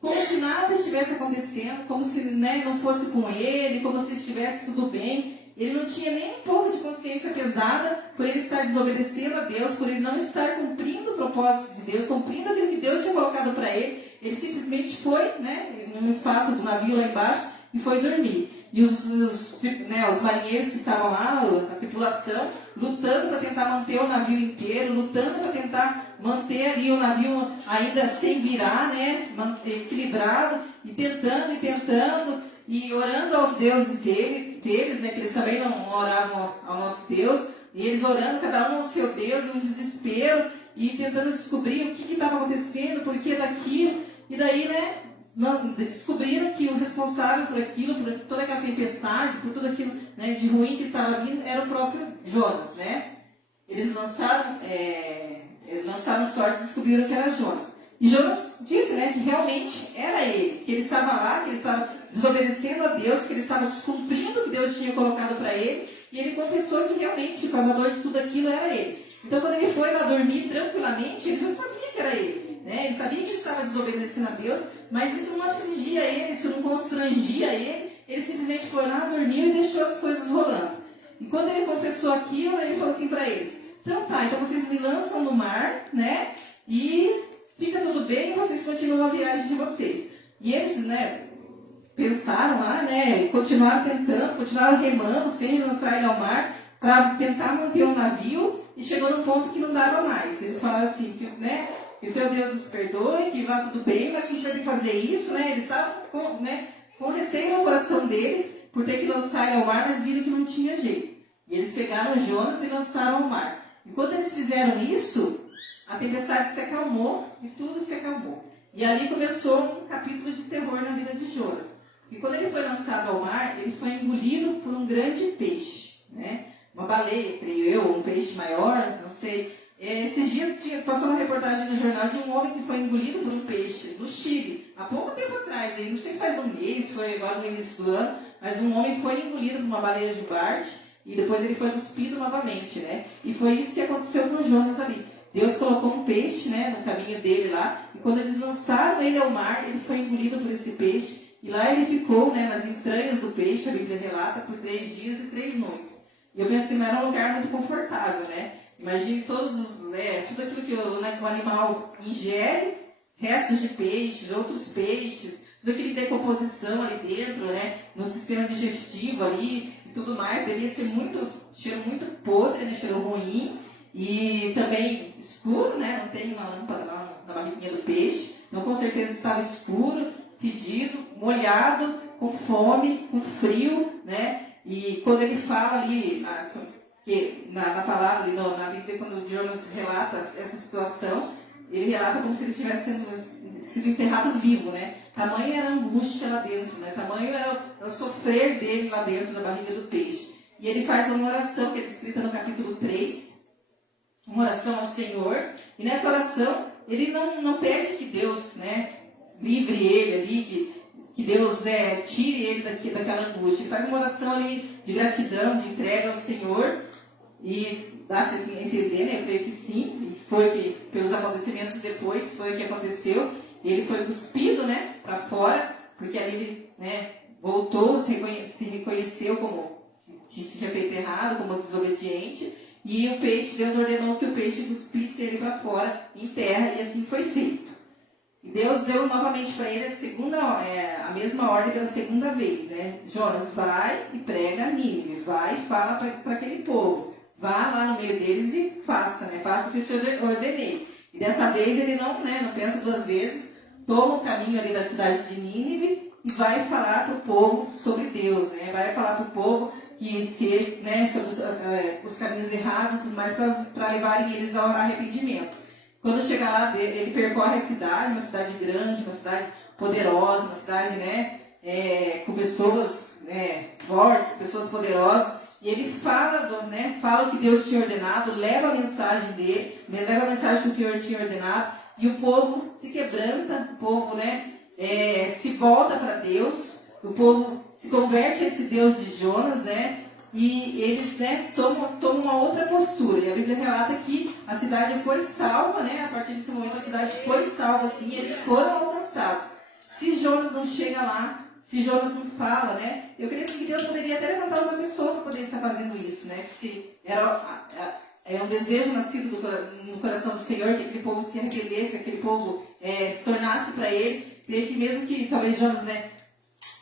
Como se nada estivesse acontecendo, como se, né, não fosse com ele, como se estivesse tudo bem. Ele não tinha nem um pouco de consciência pesada por ele estar desobedecendo a Deus, por ele não estar cumprindo o propósito de Deus, cumprindo aquilo que Deus tinha colocado para ele. Ele simplesmente foi, né, no espaço do navio lá embaixo e foi dormir. E os marinheiros que estavam lá, a tripulação, lutando para tentar manter o navio inteiro, lutando para tentar manter ali o navio ainda sem virar, né, equilibrado, e tentando, e orando aos deuses deles, né, que eles também não oravam ao nosso Deus, e eles orando, cada um ao seu Deus, um desespero, e tentando descobrir o que estava acontecendo, por que daquilo, e daí, né, descobriram que o responsável por aquilo, por toda aquela tempestade, por tudo aquilo, né, de ruim que estava vindo, era o próprio Jonas, né? Eles lançaram sorte e descobriram que era Jonas. E Jonas disse, né, que realmente era ele, que ele estava lá, que ele estava desobedecendo a Deus, que ele estava descumprindo o que Deus tinha colocado para ele, e ele confessou que realmente o causador de tudo aquilo era ele. Então, quando ele foi lá dormir tranquilamente, ele já sabia que era ele. Né? Ele sabia que ele estava desobedecendo a Deus, mas isso não afligia ele, isso não constrangia ele. Ele simplesmente foi lá, dormiu e deixou as coisas rolando. E quando ele confessou aquilo, ele falou assim para eles: então tá, então vocês me lançam no mar, né? E fica tudo bem, e vocês continuam a viagem de vocês. E eles, né, pensaram lá, né, continuaram tentando, continuaram remando sem lançar ele ao mar, para tentar manter o navio, e chegou num ponto que não dava mais. Eles falaram assim, que, né, que o teu Deus nos perdoe, que vá tudo bem, mas que a gente vai ter que fazer isso, né? Eles estavam com receio no coração deles, por ter que lançar ele ao mar, mas viram que não tinha jeito. E eles pegaram Jonas e lançaram ao mar. E quando eles fizeram isso, a tempestade se acalmou e tudo se acalmou. E ali começou um capítulo de terror na vida de Jonas. E quando ele foi lançado ao mar, ele foi engolido por um grande peixe, né? Uma baleia, creio eu, um peixe maior, não sei. Esses dias passou uma reportagem no jornal de um homem que foi engolido por um peixe no Chile, há pouco tempo atrás, não sei se faz um mês, foi agora no início do ano, mas um homem foi engolido por uma baleia jubarte e depois ele foi cuspido novamente, né? E foi isso que aconteceu com Jonas ali. Deus colocou um peixe, né, no caminho dele lá, e quando eles lançaram ele ao mar, ele foi engolido por esse peixe, e lá ele ficou, né, nas entranhas do peixe, a Bíblia relata, por 3 dias e 3 noites. E eu penso que não era um lugar muito confortável, né? Imagine tudo aquilo que o animal ingere, restos de peixes, outros peixes, tudo aquele decomposição ali dentro, né? No sistema digestivo ali e tudo mais, devia ser cheiro muito podre, né? Cheiro ruim e também escuro, né? Não tem uma lâmpada lá na barriguinha do peixe, então com certeza estava escuro, fedido, molhado, com fome, com frio, né? E quando ele fala ali, na palavra, ali na Bíblia, quando Jonas relata essa situação, ele relata como se ele tivesse sido enterrado vivo, né? Tamanho era a angústia lá dentro, né? Tamanho era o sofrer dele lá dentro da barriga do peixe. E ele faz uma oração que é descrita no capítulo 3, uma oração ao Senhor, e nessa oração ele não pede que Deus, né, livre ele ali, que Deus tire ele daquela angústia. Ele faz uma oração ali de gratidão, de entrega ao Senhor, e dá-se a entender, né? Eu creio que sim, e foi que, pelos acontecimentos depois, foi o que aconteceu. Ele foi cuspido, né, para fora, porque ali ele, né, voltou, se reconheceu como que tinha feito errado, como desobediente, e o peixe, Deus ordenou que o peixe cuspisse ele para fora em terra, e assim foi feito. E Deus deu novamente para ele a mesma ordem pela segunda vez, né? Jonas, vai e prega a Nínive, vai e fala para aquele povo, vá lá no meio deles e faça, né? Faça o que eu te ordenei. E dessa vez ele não pensa 2 vezes, toma o caminho ali da cidade de Nínive e vai falar para o povo sobre Deus, né? Vai falar para o povo sobre os caminhos errados e tudo mais, para levarem eles ao arrependimento. Quando chega lá, ele percorre a cidade, uma cidade grande, uma cidade poderosa, uma cidade, né, com pessoas, né, fortes, pessoas poderosas, e ele fala o que Deus tinha ordenado, leva a mensagem dele, leva a mensagem que o Senhor tinha ordenado, e o povo se quebranta, o povo, né, se volta para Deus, o povo se converte a esse Deus de Jonas, né, e eles, né, tomam uma outra postura. E a Bíblia relata que a cidade foi salva, né, a partir desse momento a cidade foi salva, assim, e eles foram alcançados. Se Jonas não chega lá, se Jonas não fala, né, eu creio que Deus poderia até levantar outra pessoa para poder estar fazendo isso, né, que se era um desejo nascido no coração do Senhor, que aquele povo se arrependesse, que aquele povo se tornasse para ele. Creio que mesmo que talvez Jonas, né,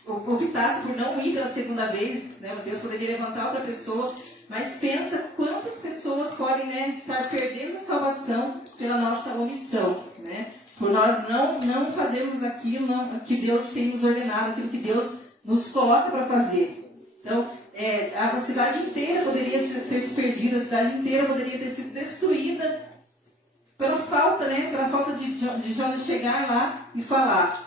optasse por não ir pela segunda vez, né, Deus poderia levantar outra pessoa Mas pensa quantas pessoas podem, né, estar perdendo a salvação pela nossa omissão, né? Por nós não fazermos aquilo que Deus tem nos ordenado, aquilo que Deus nos coloca para fazer. Então, a cidade inteira poderia ter se perdido, a cidade inteira poderia ter sido destruída pela falta, né? Pela falta de Jonas chegar lá e falar.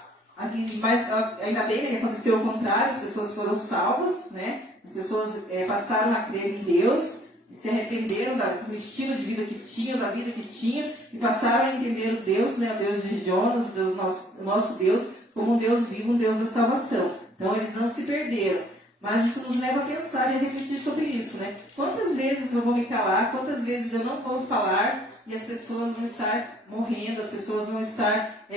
Mas ainda bem, né, que aconteceu o contrário, as pessoas foram salvas, né? As pessoas passaram a crer em Deus, se arrependeram do estilo de vida que tinham, da vida que tinham, e passaram a entender o Deus, né? O Deus de Jonas, o nosso Deus, como um Deus vivo, um Deus da salvação. Então eles não se perderam. Mas isso nos leva a pensar e a refletir sobre isso, né? Quantas vezes eu vou me calar, quantas vezes eu não vou falar e as pessoas vão estar morrendo, as pessoas vão estar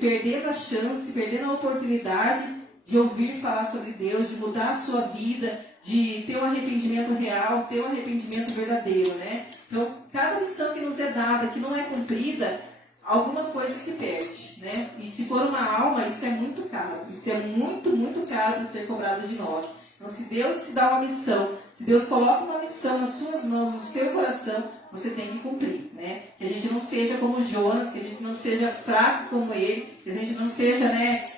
perdendo a chance, perdendo a oportunidade de ouvir falar sobre Deus, de mudar a sua vida, de ter um arrependimento real, ter um arrependimento verdadeiro, né? Então, cada missão que nos é dada, que não é cumprida, alguma coisa se perde, né? E se for uma alma, isso é muito caro. Isso é muito, muito caro para ser cobrado de nós. Então, se Deus te dá uma missão, se Deus coloca uma missão nas suas mãos, no seu coração, você tem que cumprir, né? Que a gente não seja como Jonas, que a gente não seja fraco como ele, que a gente não seja, né,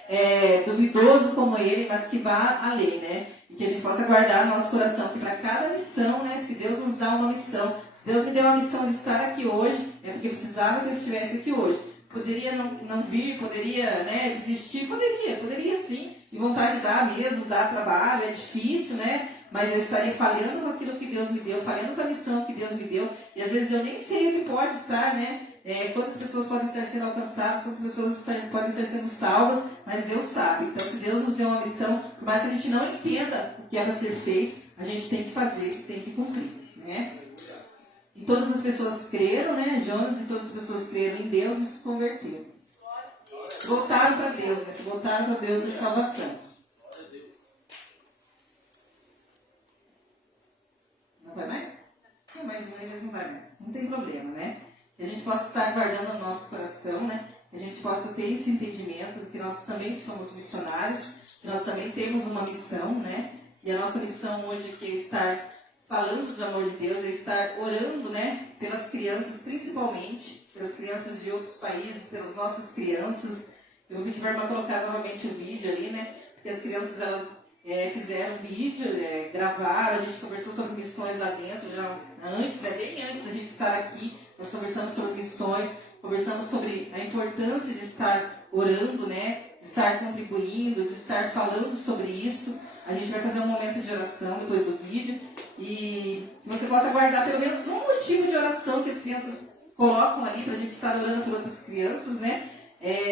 duvidoso como ele, mas que vá além, né? E que a gente possa guardar no nosso coração que para cada missão, né, se Deus nos dá uma missão, se Deus me deu a missão de estar aqui hoje, é porque precisava que eu estivesse aqui hoje. Poderia não vir, poderia, né, desistir, poderia sim. E vontade dá mesmo, dá trabalho, é difícil, né? Mas eu estarei falhando com aquilo que Deus me deu, falhando com a missão que Deus me deu. E às vezes eu nem sei o que pode estar, né? Quantas pessoas podem estar sendo alcançadas, quantas pessoas podem estar sendo salvas, mas Deus sabe. Então, se Deus nos deu uma missão, por mais que a gente não entenda o que é para ser feito, a gente tem que fazer, tem que cumprir, né? E todas as pessoas creram, né? Jonas e todas as pessoas creram em Deus e se converteram. Voltaram para Deus, né? Se voltaram para Deus de salvação. Não vai mais? Sim, mais uma vez não vai mais. Não tem problema, né? Que a gente possa estar guardando o nosso coração, né? Que a gente possa ter esse entendimento de que nós também somos missionários, que nós também temos uma missão, né? E a nossa missão hoje aqui é estar falando do amor de Deus, é estar orando, né? Pelas crianças, principalmente, pelas crianças de outros países, pelas nossas crianças. Eu vou pedir para a irmã colocar novamente o vídeo ali, né? Porque as crianças, elas fizeram vídeo, gravaram, a gente conversou sobre missões lá dentro, já antes, né? Bem antes da gente estar aqui, nós conversamos sobre missões, conversamos sobre a importância de estar orando, né? De estar contribuindo, de estar falando sobre isso. A gente vai fazer um momento de oração depois do vídeo e você possa guardar pelo menos um motivo de oração que as crianças colocam ali para a gente estar orando por outras crianças, né?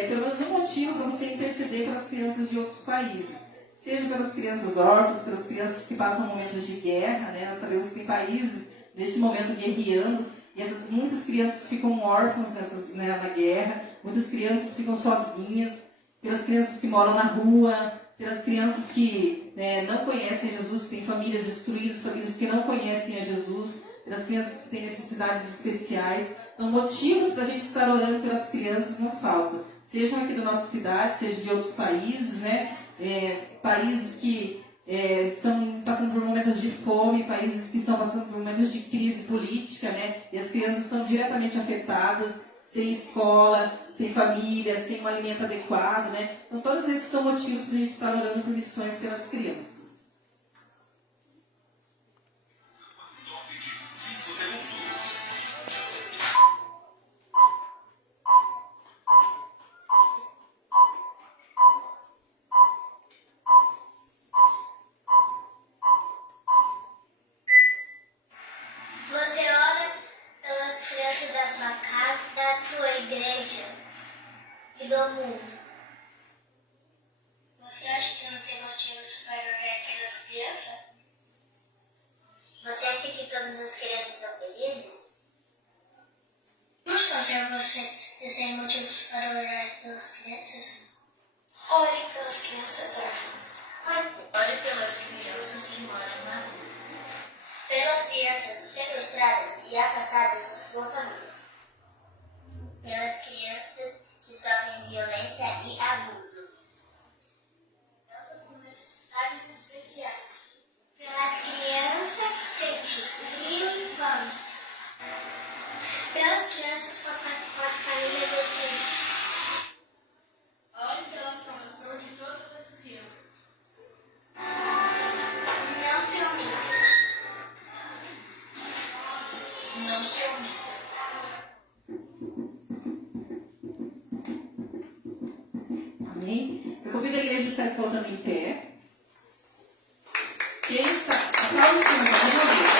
Pelo menos um motivo para você interceder pelas crianças de outros países. Seja pelas crianças órfãs, pelas crianças que passam momentos de guerra, né? Nós sabemos que tem países neste momento guerreando e muitas crianças ficam órfãs na guerra, muitas crianças ficam sozinhas, pelas crianças que moram na rua, pelas crianças que não conhecem Jesus, que têm famílias destruídas, famílias que não conhecem a Jesus, pelas crianças que têm necessidades especiais. Então, motivos para a gente estar orando pelas crianças não faltam. Sejam aqui da nossa cidade, sejam de outros países, né? Países que estão passando por momentos de fome, países que estão passando por momentos de crise política, né? E as crianças são diretamente afetadas, sem escola, sem família, sem um alimento adequado, né? Então, todos esses são motivos para a gente estar orando por missões pelas crianças. Top de 5 segundos. Você ora pelas crianças da sua casa, da sua igreja e do mundo. Você acha que não tem motivos para orar pelas crianças? Você acha que todas as crianças são felizes? Vamos fazer você sem motivos para orar pelas crianças? Ore pelas crianças órfãs. Ore pelas crianças que moram na rua. Pelas crianças sequestradas e afastadas de sua família. Pelas crianças que sofrem violência e abuso. Crianças com necessidades especiais. Pelas crianças Amém? Eu convido a igreja a estar se colocando em pé. Quem está... Aplaude o Senhor, mais uma vez,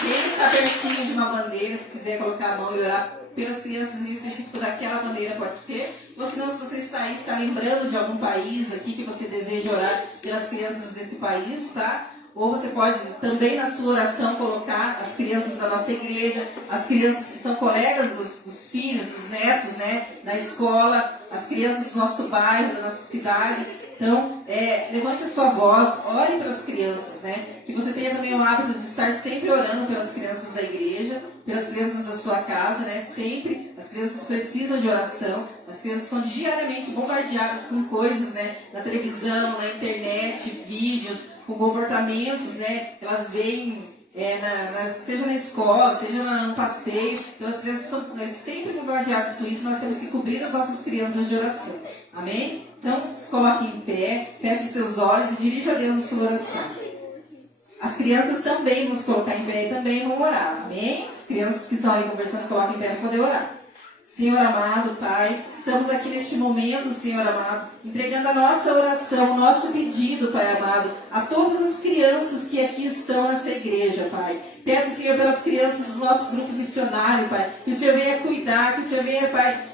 quem está pertinho de uma bandeira, se quiser colocar a mão e orar pelas crianças em específico daquela bandeira, pode ser. Ou se não, se você está aí, está lembrando de algum país aqui que você deseja orar pelas crianças desse país, tá? Ou você pode também na sua oração colocar as crianças da nossa igreja, as crianças que são colegas dos filhos, dos netos, né, na escola, as crianças do nosso bairro, da nossa cidade. Então, levante a sua voz, ore pelas crianças, né? Que você tenha também o hábito de estar sempre orando pelas crianças da igreja, pelas crianças da sua casa, né? Sempre, as crianças precisam de oração, as crianças são diariamente bombardeadas com coisas, né? Na televisão, na internet, vídeos, com comportamentos, né? Elas veem, seja na escola, seja no passeio, então as crianças são sempre bombardeadas com isso, nós temos que cobrir as nossas crianças de oração. Amém? Então, se coloque em pé, feche os seus olhos e dirija a Deus a sua oração. As crianças também vão se colocar em pé e também vão orar. Amém? As crianças que estão aí conversando, se coloquem em pé para poder orar. Senhor amado, Pai, estamos aqui neste momento, Senhor amado, entregando a nossa oração, o nosso pedido, Pai amado, a todas as crianças que aqui estão nessa igreja, Pai. Peço, Senhor, pelas crianças do nosso grupo missionário, Pai, que o Senhor venha cuidar, que o Senhor venha, Pai,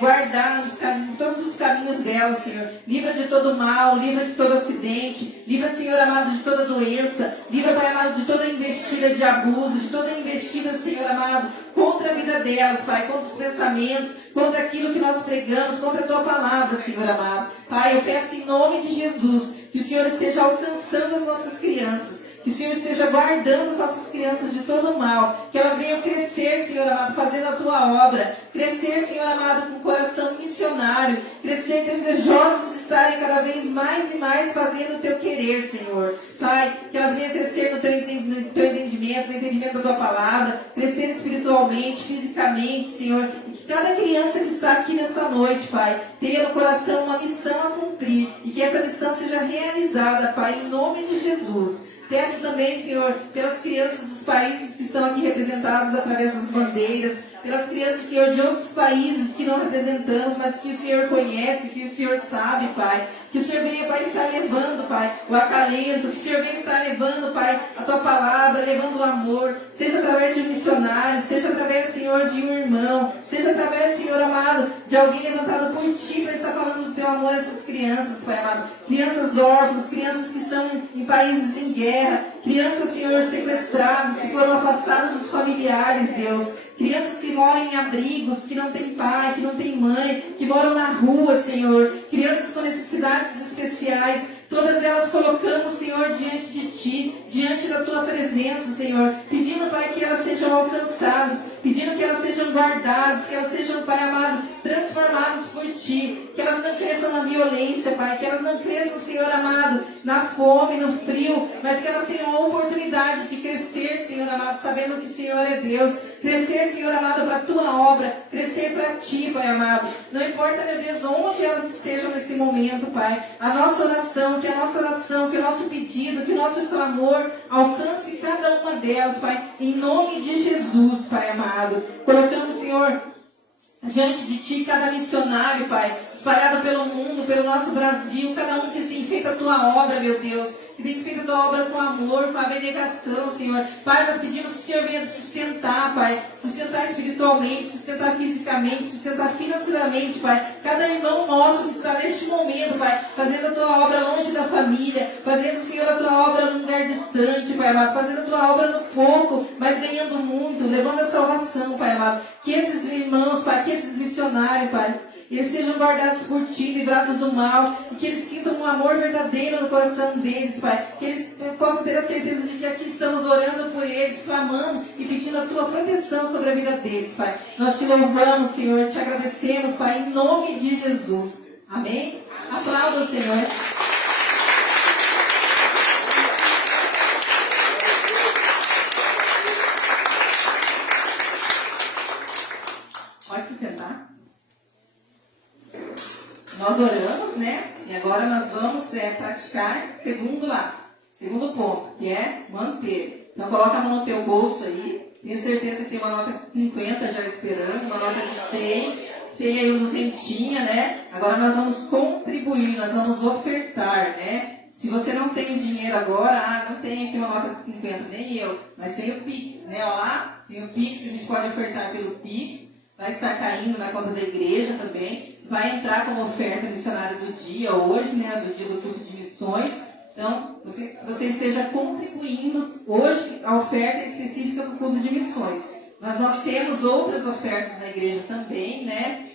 guardar todos os caminhos delas, Senhor. Livra de todo mal, livra de todo acidente, livra, Senhor amado, de toda doença, livra, Pai amado, de toda investida de abuso, de toda investida, Senhor amado, contra a vida delas, Pai, contra os pensamentos, contra aquilo que nós pregamos, contra a Tua palavra, Senhor amado. Pai, eu peço em nome de Jesus que o Senhor esteja alcançando as nossas crianças, que o Senhor esteja guardando as nossas crianças de todo mal, que elas venham crescer, Senhor amado, fazendo a Tua obra, crescer, Senhor amado, com o coração missionário, crescer desejosos de estarem cada vez mais e mais fazendo o Teu querer, Senhor. Pai, que elas venham crescer no Teu entendimento, no entendimento da Tua palavra, crescer espiritualmente, fisicamente, Senhor. E que cada criança que está aqui nesta noite, Pai, tenha no coração uma missão a cumprir e que essa missão seja realizada, Pai, em nome de Jesus. Peço também, Senhor, pelas crianças dos países que estão aqui representados através das bandeiras, pelas crianças, Senhor, de outros países que não representamos, mas que o Senhor conhece, que o Senhor sabe, Pai. Que o Senhor venha, Pai, estar levando, Pai, o acalento, que o Senhor venha estar levando, Pai, a Tua palavra, levando o amor, seja através de um missionário, seja através, Senhor, de um irmão, seja através, Senhor amado, de alguém levantado por Ti para estar falando do Teu amor a essas crianças, Pai amado. Crianças órfãos, crianças que estão em países em guerra, crianças, Senhor, sequestradas, que foram afastadas dos familiares, Deus. Crianças que moram em abrigos, que não têm pai, que não têm mãe, que moram na rua, Senhor. Crianças com necessidades especiais. Todas elas colocamos, Senhor, diante de Ti, diante da Tua presença, Senhor. Pedindo, Pai, que elas sejam alcançadas. Pedindo que elas sejam guardadas, que elas sejam, Pai amado, transformadas por Ti. Que elas não cresçam na violência, Pai. Que elas não cresçam, Senhor amado, na fome, no frio. Mas que elas tenham a oportunidade de crescer, Senhor amado, sabendo que o Senhor é Deus. Crescer, Senhor amado, para a Tua obra. Crescer para Ti, Pai amado. Não importa, meu Deus, onde elas estejam nesse momento, Pai. A nossa oração, que o nosso pedido, que o nosso clamor alcance cada uma delas, Pai. Em nome de Jesus, Pai amado. Colocamos, Senhor, diante de Ti cada missionário, Pai, espalhado pelo mundo, pelo nosso Brasil, cada um que tem feito a Tua obra, meu Deus, que tem feito a Tua obra com amor, com abnegação, Senhor. Pai, nós pedimos que o Senhor venha sustentar, Pai, sustentar espiritualmente, sustentar fisicamente, sustentar financeiramente, Pai, cada irmão nosso que está neste momento, Pai, fazendo a Tua obra longe da família, fazendo, Senhor, a Tua obra num lugar distante, Pai amado, fazendo a Tua obra no pouco, mas ganhando muito, levando a salvação, Pai amado. Que esses irmãos, Pai, que esses missionários, Pai, eles sejam guardados por Ti, livrados do mal, e que eles sintam um amor verdadeiro no coração deles, Pai. Que eles possam ter a certeza de que aqui estamos orando por eles, clamando e pedindo a Tua proteção sobre a vida deles, Pai. Nós Te louvamos, Senhor, Te agradecemos, Pai, em nome de Jesus. Amém? Aplauda o Senhor. Pode se sentar. Nós oramos, né? E agora nós vamos praticar segundo ponto, que é manter. Então coloca a mão no teu bolso aí. Tenho certeza que tem uma nota de 50 já esperando, uma nota de 100, tem aí o 200, né? Agora nós vamos contribuir, nós vamos ofertar, né? Se você não tem o dinheiro agora, não tem aqui uma nota de 50, nem eu, mas tem o Pix, né? Olha lá, tem o Pix, a gente pode ofertar pelo Pix, vai estar caindo na conta da igreja também, vai entrar como oferta missionária do dia hoje, né? Do dia do culto de missões. Então, você esteja contribuindo hoje a oferta específica do culto de missões. Mas nós temos outras ofertas na igreja também, né?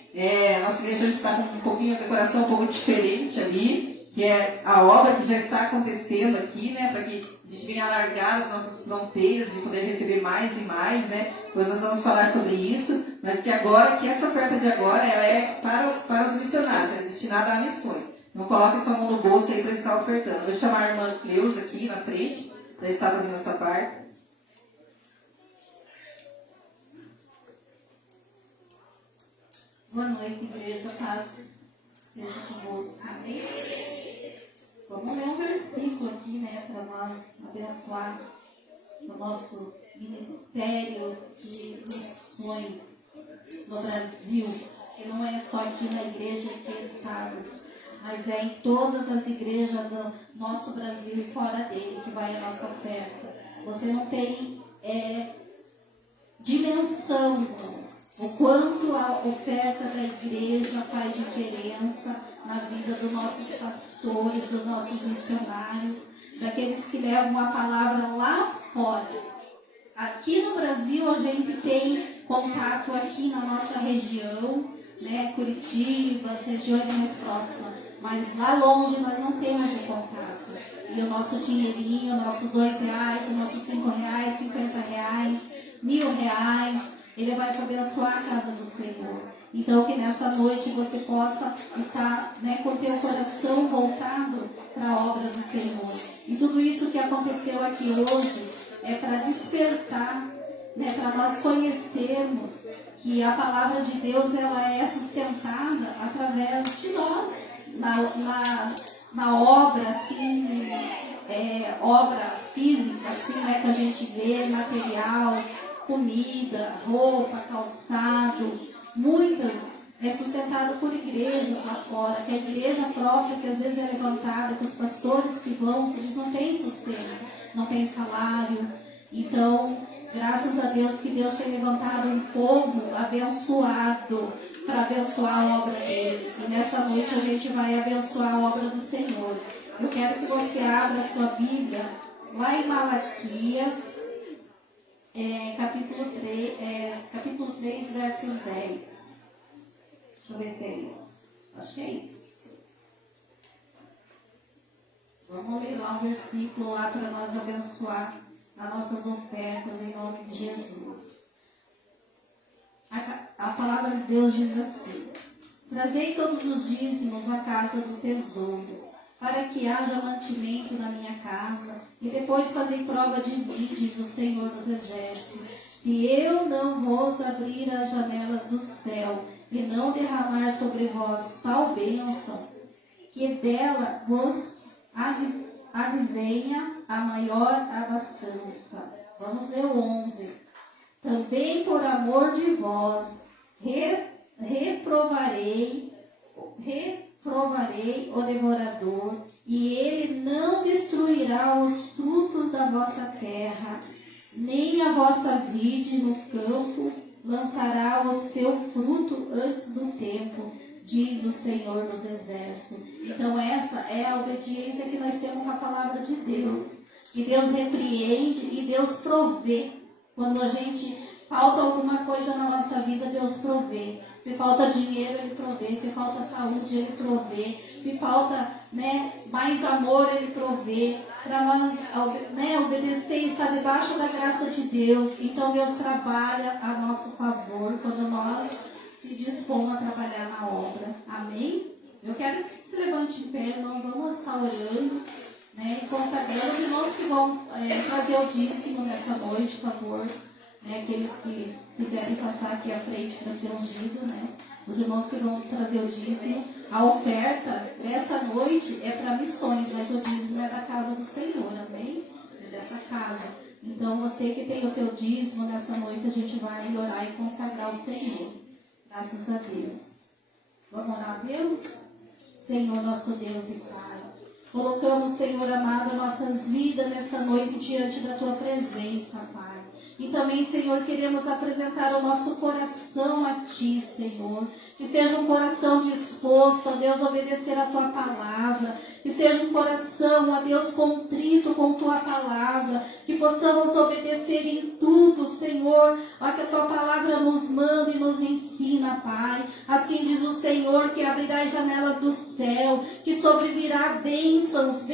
Nossa igreja hoje está com um pouquinho a decoração um pouco diferente ali, que é a obra que já está acontecendo aqui, né? Para que a gente venha alargar as nossas fronteiras e poder receber mais e mais, né? Depois nós vamos falar sobre isso, mas que essa oferta de agora, ela é para os missionários, é destinada a missões. Não coloque sua mão no bolso aí para estar ofertando. Vou chamar a irmã Cleusa aqui na frente, para estar fazendo essa parte. Boa noite, igreja, paz seja convosco. Amém? Vamos ler um versículo aqui, né, para nós abençoar o nosso ministério de missões no Brasil, que não é só aqui na igreja que estamos, mas é em todas as igrejas do nosso Brasil e fora dele que vai a nossa oferta. Você não tem dimensão o quanto a oferta da igreja faz diferença na vida dos nossos pastores, dos nossos missionários, daqueles que levam a palavra lá fora. Aqui no Brasil a gente tem contato aqui na nossa região, né, Curitiba, as regiões mais próximas, mas lá longe nós não temos o contato. E o nosso dinheirinho, o nosso R$2, o nosso R$5, R$50, R$1.000, ele vai para abençoar a casa do Senhor. Então que nessa noite você possa estar, né, com o teu coração voltado para a obra do Senhor. E tudo isso que aconteceu aqui hoje é para despertar, né, para nós conhecermos que a palavra de Deus ela é sustentada através de nós, na obra, assim, obra física, assim, né, que a gente vê, material, comida, roupa, calçado, muitas é sustentado por igrejas lá fora, que a igreja própria, que às vezes é levantada, que os pastores que vão, eles não têm sustento, não têm salário. Então, graças a Deus que Deus tem levantado um povo abençoado para abençoar a obra dele. E nessa noite a gente vai abençoar a obra do Senhor. Eu quero que você abra a sua Bíblia lá em Malaquias, capítulo 3, versos 10. Deixa eu ver se é isso. Acho que é isso. Vamos ler lá um versículo lá para nós abençoar as nossas ofertas em nome de Jesus. A palavra de Deus diz assim: trazei todos os dízimos na casa do tesouro, para que haja mantimento na minha casa, e depois fazei prova de mim, diz o Senhor dos Exércitos, se eu não vos abrir as janelas do céu, e não derramar sobre vós tal bênção, que dela vos advenha a maior abastança. Vamos ler o 11. Também por amor de vós, reprovarei o devorador, e ele não destruirá os frutos da vossa terra, nem a vossa vide no campo lançará o seu fruto antes do tempo, diz o Senhor dos Exércitos. Então essa é a obediência que nós temos com a palavra de Deus, que Deus repreende e Deus provê. Quando a gente falta alguma coisa na nossa vida, Deus provê. Se falta dinheiro, Ele provê. Se falta saúde, Ele provê. Se falta, né, mais amor, Ele provê. Para nós, né, obedecer e estar debaixo da graça de Deus. Então Deus trabalha a nosso favor quando nós se dispomos a trabalhar na obra. Amém? Eu quero que se levante em pé, irmão. Vamos estar orando, né, e consagrando os irmãos que vão trazer o dízimo nessa noite, por favor. Aqueles que quiserem passar aqui à frente para ser ungido, né? Os irmãos que vão trazer o dízimo. A oferta dessa noite é para missões, mas o dízimo é da casa do Senhor, amém? É dessa casa. Então, você que tem o teu dízimo nessa noite, a gente vai orar e consagrar ao Senhor. Graças a Deus. Vamos orar a Deus? Senhor, nosso Deus e Pai. Colocamos, Senhor amado, nossas vidas nessa noite diante da Tua presença, Pai. E também, Senhor, queremos apresentar o nosso coração a Ti, Senhor. Que seja um coração disposto, ó Deus, a obedecer a Tua palavra. Que seja um coração, ó Deus, contrito com Tua palavra. Que possamos obedecer em tudo, Senhor, ó, que a Tua palavra nos manda e nos ensina, Pai. Assim diz o Senhor, que abrirá as janelas do céu, que sobrevirá bênçãos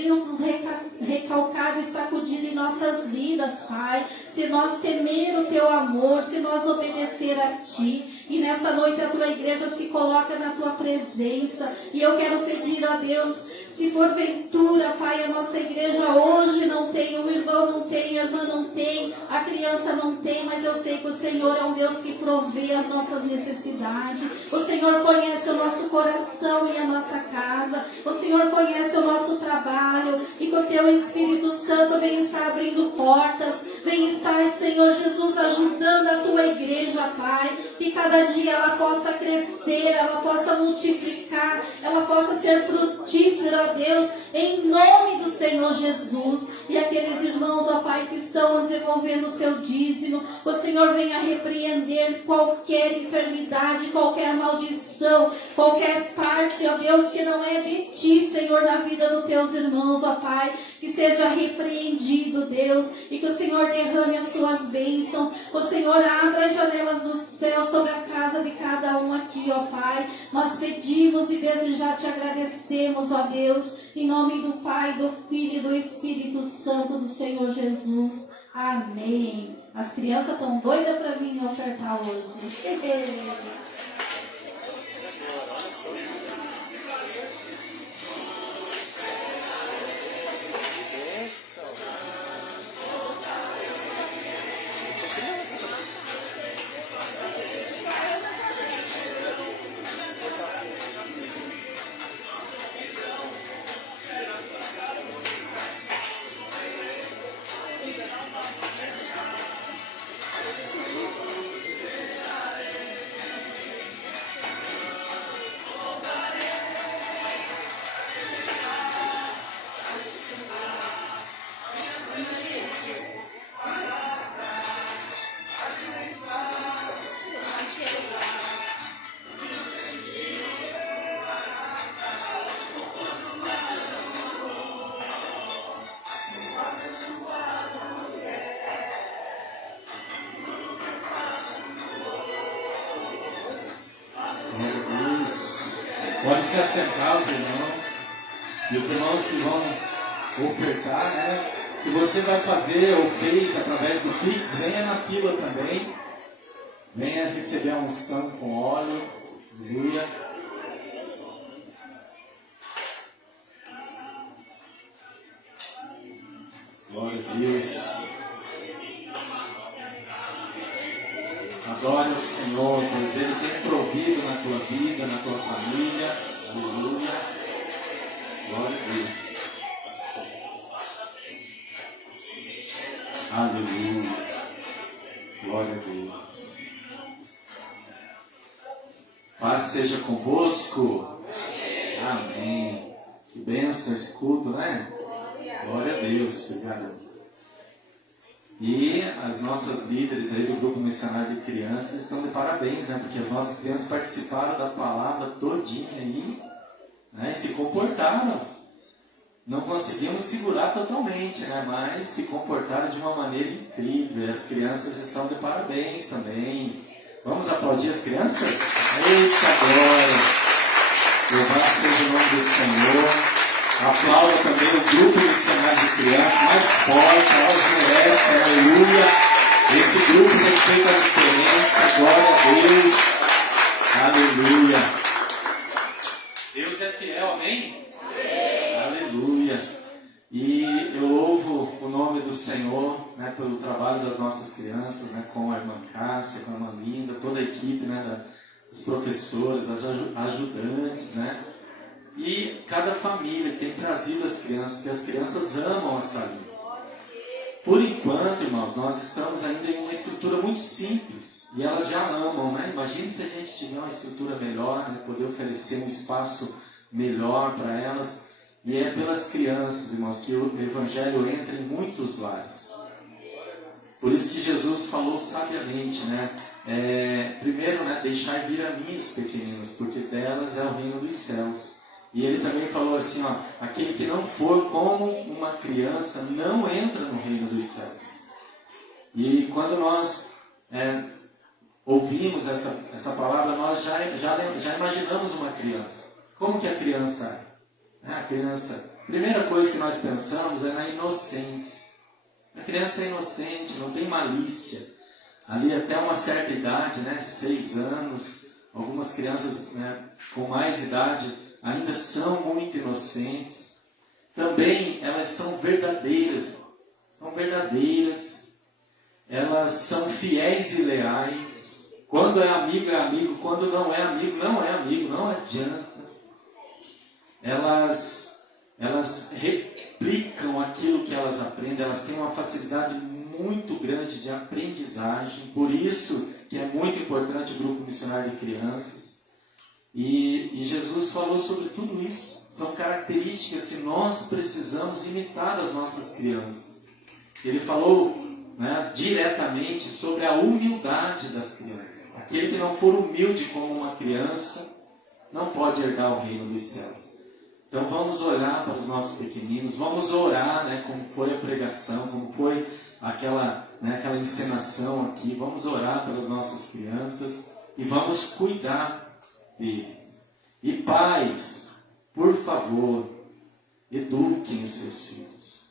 recalcadas e sacudidas em nossas vidas, Pai. Se nós temer o Teu amor, se nós obedecer a Ti. E nesta noite a Tua igreja se coloca na Tua presença. E eu quero pedir a Deus, se porventura, Pai, a nossa igreja hoje não tem, o irmão não tem, a irmã não tem, a criança não tem, mas eu sei que o Senhor é um Deus que provê as nossas necessidades. O Senhor conhece o nosso coração e a nossa casa. O Senhor conhece o nosso trabalho. E que o Teu Espírito Santo vem estar abrindo portas, vem estar, Senhor Jesus, ajudando a Tua igreja, Pai. Que cada dia ela possa crescer, ela possa multiplicar, ela possa ser frutífera, ó Deus, em nome do Senhor Jesus. E aqueles irmãos, ó Pai, que estão desenvolvendo o seu dízimo, o Senhor venha repreender qualquer enfermidade, qualquer maldição, qualquer parte, ó Deus, que não é de Ti, Senhor, na vida dos Teus irmãos, ó Pai, que seja repreendido, Deus, e que o Senhor derrame as Suas bênçãos, o Senhor abra as janelas do céu sobre a casa de cada um aqui, ó Pai. Nós pedimos e desde já Te agradecemos, ó Deus, em nome do Pai, do Filho e do Espírito Santo do Senhor Jesus. Amém. As crianças estão doidas para vir me ofertar hoje. Pode se assentar os irmãos. E os irmãos que vão ofertar, né? Se você vai fazer ou fez através do Pix, venha na fila também. Venha receber a unção com óleo. Aleluia. Glória a Deus. Adore o Senhor, pois Ele tem provido na tua vida, na tua família. Aleluia. Glória a Deus. Aleluia. Glória a Deus. Paz seja convosco. Amém. Que bênção esse culto, né? Glória a Deus. Obrigado. E as nossas líderes aí do Grupo Missionário de Crianças estão de parabéns, né? Porque as nossas crianças participaram da palavra todinha aí, né? E se comportaram. Não conseguimos segurar totalmente, né? Mas se comportaram de uma maneira incrível. E as crianças estão de parabéns também. Vamos aplaudir as crianças? Eita glória! Louvado seja o nome do Senhor. Aplauda também o Grupo Missionário de Crianças, mais forte, elas merecem, aleluia. Esse grupo tem feito a diferença, glória a Deus, aleluia. Deus é fiel, amém? Aleluia. E eu louvo o nome do Senhor, né, pelo trabalho das nossas crianças, né, com a irmã Cássia, com a irmã Linda, toda a equipe, né, dos professores, das ajudantes, né? E cada família que tem trazido as crianças, porque as crianças amam a salinha. Por enquanto, irmãos, nós estamos ainda em uma estrutura muito simples e elas já amam, né? Imagine se a gente tiver uma estrutura melhor, né? Poder oferecer um espaço melhor para elas. E é pelas crianças, irmãos, que o Evangelho entra em muitos lares. Por isso que Jesus falou sabiamente, né? Primeiro, né, deixar vir a mim os pequeninos, porque delas é o reino dos céus. E ele também falou assim, ó, aquele que não for como uma criança não entra no reino dos céus. E quando nós ouvimos essa palavra, nós já imaginamos uma criança. Como que a criança é? A criança, a primeira coisa que nós pensamos é na inocência. A criança é inocente, não tem malícia. Ali até uma certa idade, né, 6 anos, algumas crianças, né, com mais idade ainda são muito inocentes. Também elas são verdadeiras. Elas são fiéis e leais. Quando é amigo, quando não é amigo, não adianta. Elas replicam aquilo que elas aprendem, elas têm uma facilidade muito grande de aprendizagem, por isso que é muito importante o grupo missionário de crianças. E Jesus falou sobre tudo isso. São características que nós precisamos imitar das nossas crianças. Ele falou, né, diretamente sobre a humildade das crianças. Aquele que não for humilde como uma criança não pode herdar o reino dos céus. Então vamos olhar para os nossos pequeninos, vamos orar, né, como foi a pregação, como foi aquela encenação aqui. Vamos orar pelas nossas crianças e vamos cuidar deles. E pais, por favor, eduquem os seus filhos.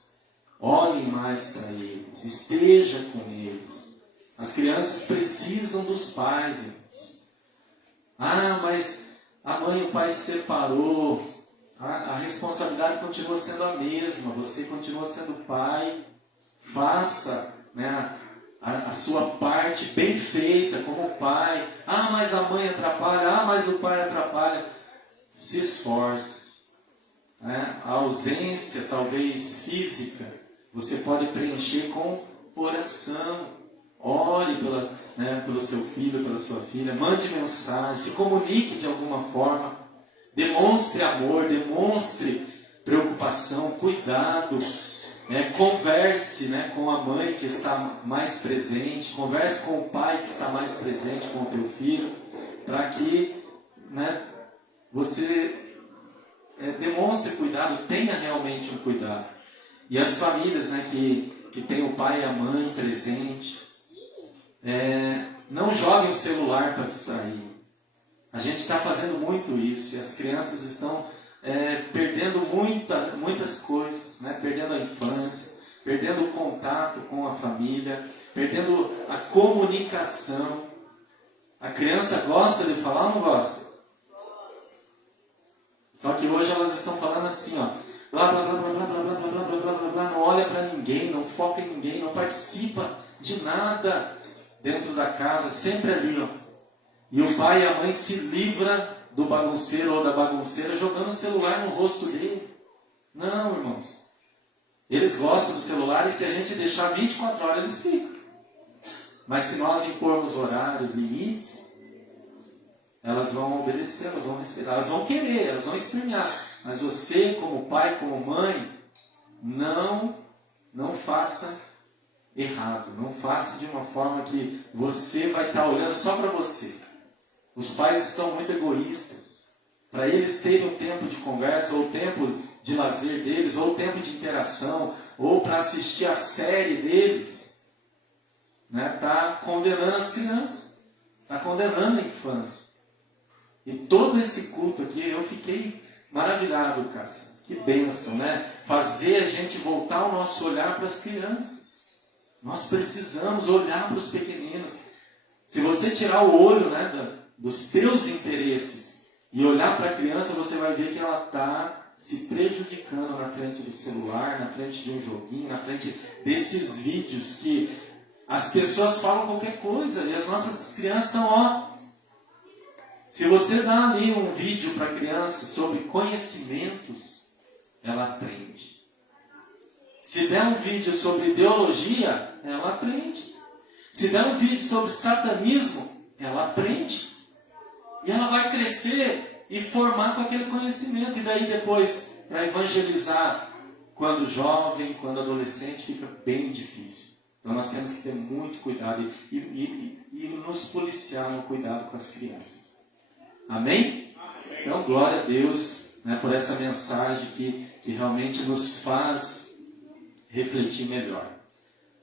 Olhem mais para eles, esteja com eles. As crianças precisam dos pais, irmãos. Ah, mas a mãe e o pai se separou. A responsabilidade continua sendo a mesma. Você continua sendo pai. Faça, né, a sua parte bem feita como pai. Ah, mas a mãe atrapalha. Ah, mas o pai atrapalha. Se esforce. Né? A ausência, talvez física, você pode preencher com oração. Ore pelo seu filho, pela sua filha. Mande mensagem. Se comunique de alguma forma. Demonstre amor, demonstre preocupação, cuidado, né? Converse, né, com a mãe que está mais presente, converse com o pai que está mais presente com o teu filho, para que, né, você demonstre cuidado, tenha realmente um cuidado. E as famílias, né, que tem o pai e a mãe presente, não joguem o celular para distrair. A gente está fazendo muito isso e as crianças estão perdendo muitas coisas, né? Perdendo a infância, perdendo o contato com a família, perdendo a comunicação. A criança gosta de falar ou não gosta? Só que hoje elas estão falando assim, ó, blá blá blá blá blá blá blá blá blá blá blá blá, não olha para ninguém, não foca em ninguém, não participa de nada dentro da casa, sempre ali, ó. E o pai e a mãe se livram do bagunceiro ou da bagunceira jogando o celular no rosto dele. Não, irmãos. Eles gostam do celular e se a gente deixar 24 horas eles ficam. Mas se nós impormos horários, limites, elas vão obedecer, elas vão respeitar, elas vão querer, elas vão espernear. Mas você, como pai, como mãe, não faça errado. Não faça de uma forma que você vai estar olhando só para você. Os pais estão muito egoístas. Para eles terem um tempo de conversa, ou tempo de lazer deles, ou tempo de interação, ou para assistir a série deles, né, tá condenando as crianças, está condenando a infância. E todo esse culto aqui, eu fiquei maravilhado, Cássio. Que bênção, né? Fazer a gente voltar o nosso olhar para as crianças. Nós precisamos olhar para os pequeninos. Se você tirar o olho, né, dos teus interesses e olhar para a criança, você vai ver que ela está se prejudicando na frente do celular, na frente de um joguinho, na frente desses vídeos que as pessoas falam qualquer coisa e as nossas crianças estão, ó. Se você dá ali um vídeo para a criança sobre conhecimentos, ela aprende. Se der um vídeo sobre ideologia, ela aprende. Se der um vídeo sobre satanismo, ela aprende. E ela vai crescer e formar com aquele conhecimento. E daí depois, para evangelizar, quando jovem, quando adolescente, fica bem difícil. Então nós temos que ter muito cuidado e nos policiar no cuidado com as crianças. Amém? Então, glória a Deus, né, por essa mensagem que realmente nos faz refletir melhor.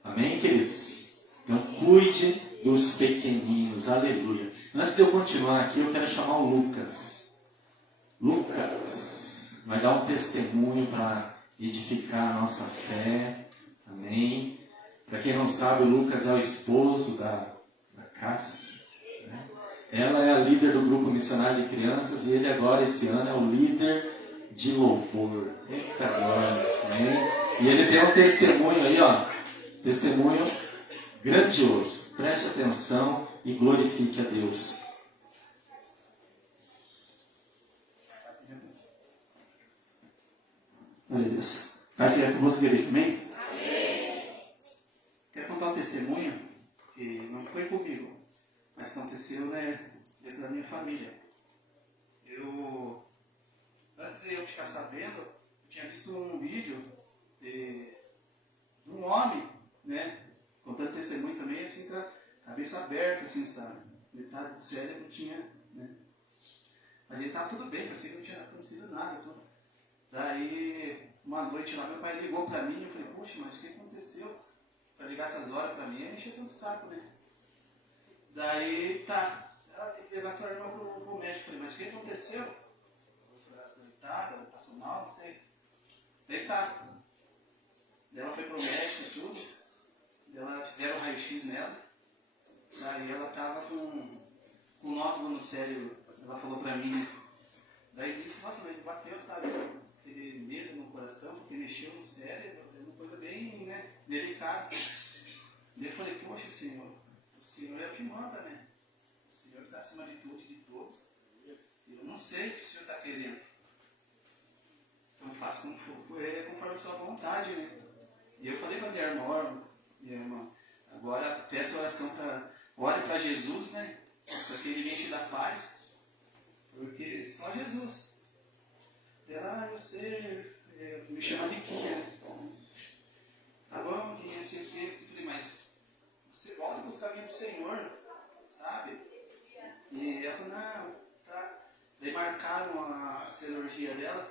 Amém, queridos? Então, cuide dos pequeninos. Aleluia. Antes de eu continuar aqui, eu quero chamar o Lucas. Lucas vai dar um testemunho para edificar a nossa fé. Amém? Para quem não sabe, o Lucas é o esposo da Cássia. Né? Ela é a líder do grupo missionário de crianças e ele agora, esse ano, é o líder de louvor. Eita glória! Amém? E ele tem um testemunho aí, ó. Testemunho grandioso. Preste atenção e glorifique a Deus. Glória a Deus. Paz seja convosco, igreja. Amém? Quero contar um testemunho que não foi comigo, mas aconteceu, né, dentro da minha família. Antes de eu ficar sabendo, eu tinha visto um vídeo de um homem, né, contando testemunho também, assim, com a cabeça aberta, assim, sabe? Metade do cérebro tinha, né? Mas ele estava tudo bem, parecia que não tinha acontecido nada. Tudo. Daí, uma noite lá, meu pai ligou para mim e eu falei, poxa, mas o que aconteceu? Para ligar essas horas para mim, é encheção de saco, né? Daí, tá, ela tem que levar tua irmã pro médico. Eu falei, mas o que aconteceu? Ela foi deitada, passou mal, não sei. Daí tá. Daí ela foi pro médico e tudo. Ela fizeram um raio-x nela. Daí ela tava com um nódulo no cérebro. Ela falou pra mim. Daí disse, nossa, mas bateu, sabe? Aquele medo no coração, porque mexeu no cérebro. É uma coisa bem, né, delicada. Daí eu falei, poxa, Senhor, o Senhor é o que manda, né? O Senhor está acima de tudo e de todos. Eu não sei o que o Senhor está querendo. Então faça como for, conforme a sua vontade, né? E eu falei para minha irmã, agora peço oração ore para Jesus, né? Para que Ele venha te dar paz. Porque só Jesus. Ela, você me chama de Quinha, né? Tá bom, Quinha, assim, eu falei, mas você volta buscar caminho do Senhor, sabe? E ela falou, não, tá. Daí marcaram a cirurgia dela.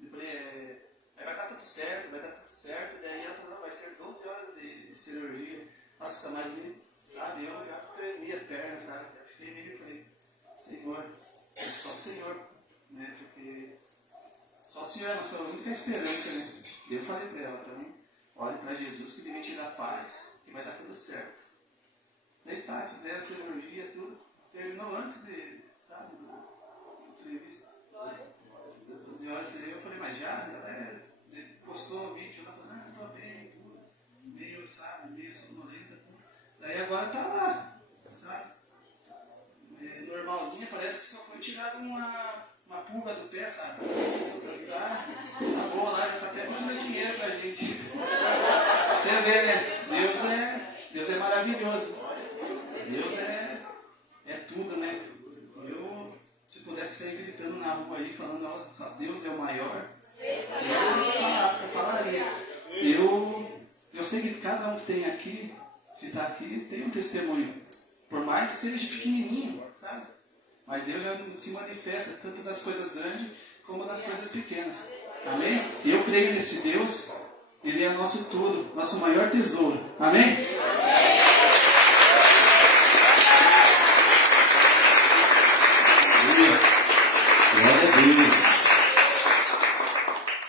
Eu falei, vai dar tudo certo, vai dar tudo certo. Daí ela falou, não, vai ser 12 horas de cirurgia. Nossa, mas, sabe, eu já tremi a perna, sabe? Eu fiquei meio e falei, Senhor, é só o Senhor, né? Porque só o Senhor é a nossa única esperança, né? E eu falei para ela também, olhe para Jesus que Ele vai te dar paz, que vai dar tudo certo. Daí tá, fizeram a cirurgia, tudo. Terminou antes de, sabe, do entrevista. Das 12 horas eu falei, mas já? Ela postou o vídeo, ela falou, não, estou bem, tudo. Meio, sabe, meio sonolenta, tudo. Daí agora tá lá, sabe? Normalzinha, parece que só foi tirado uma pulga do pé, sabe? Tá boa lá, já tá até mandando dinheiro pra gente. Você vê, né? Deus é maravilhoso. Deus é tudo, né? Eu, se pudesse sair gritando na rua aí, falando, só Deus é o maior, eu falaria. Eu sei que cada um que tem aqui, que está aqui, tem um testemunho. Por mais que seja pequenininho, sabe? Mas Deus já se manifesta tanto das coisas grandes como das coisas pequenas. Amém? Eu creio nesse Deus. Ele é nosso tudo, nosso maior tesouro. Amém? Glória a Deus.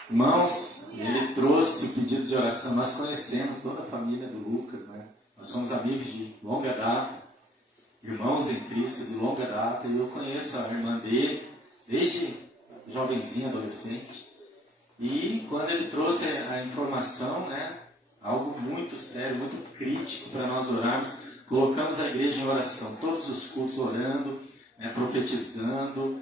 Irmãos, ele trouxe o pedido de oração. Nós conhecemos toda a família do Lucas, né? Nós somos amigos de longa data, irmãos em Cristo de longa data. E eu conheço a irmã dele desde jovenzinha, adolescente. E quando ele trouxe a informação, né, algo muito sério, muito crítico para nós orarmos, colocamos a igreja em oração, todos os cultos orando, né, profetizando,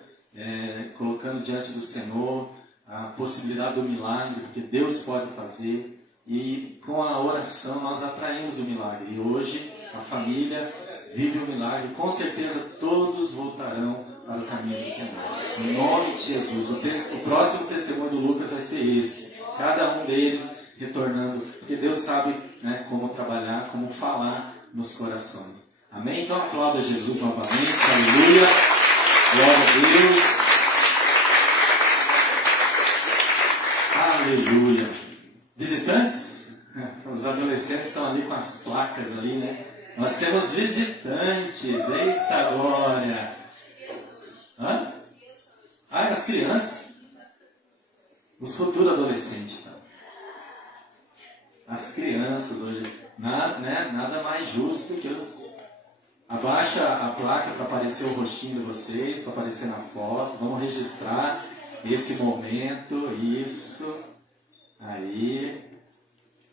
colocando diante do Senhor a possibilidade do milagre, porque Deus pode fazer. e com a oração nós atraímos o milagre. E hoje a família vive o milagre. Com certeza todos voltarão para o caminho do Senhor. Em nome de Jesus. O próximo testemunho do Lucas vai ser esse. Cada um deles retornando. Porque Deus sabe, né, como trabalhar, como falar nos corações. Amém? Então aplauda Jesus novamente. Aleluia. Glória a Deus. Aleluia. Visitantes? Os adolescentes estão ali com as placas ali, né? Nós temos visitantes. Eita glória. Hã? Ah, as crianças. Os futuros adolescentes. Tá? As crianças hoje. Nada mais justo que os... Abaixa a placa para aparecer o rostinho de vocês, para aparecer na foto. Vamos registrar esse momento. Isso. Aí.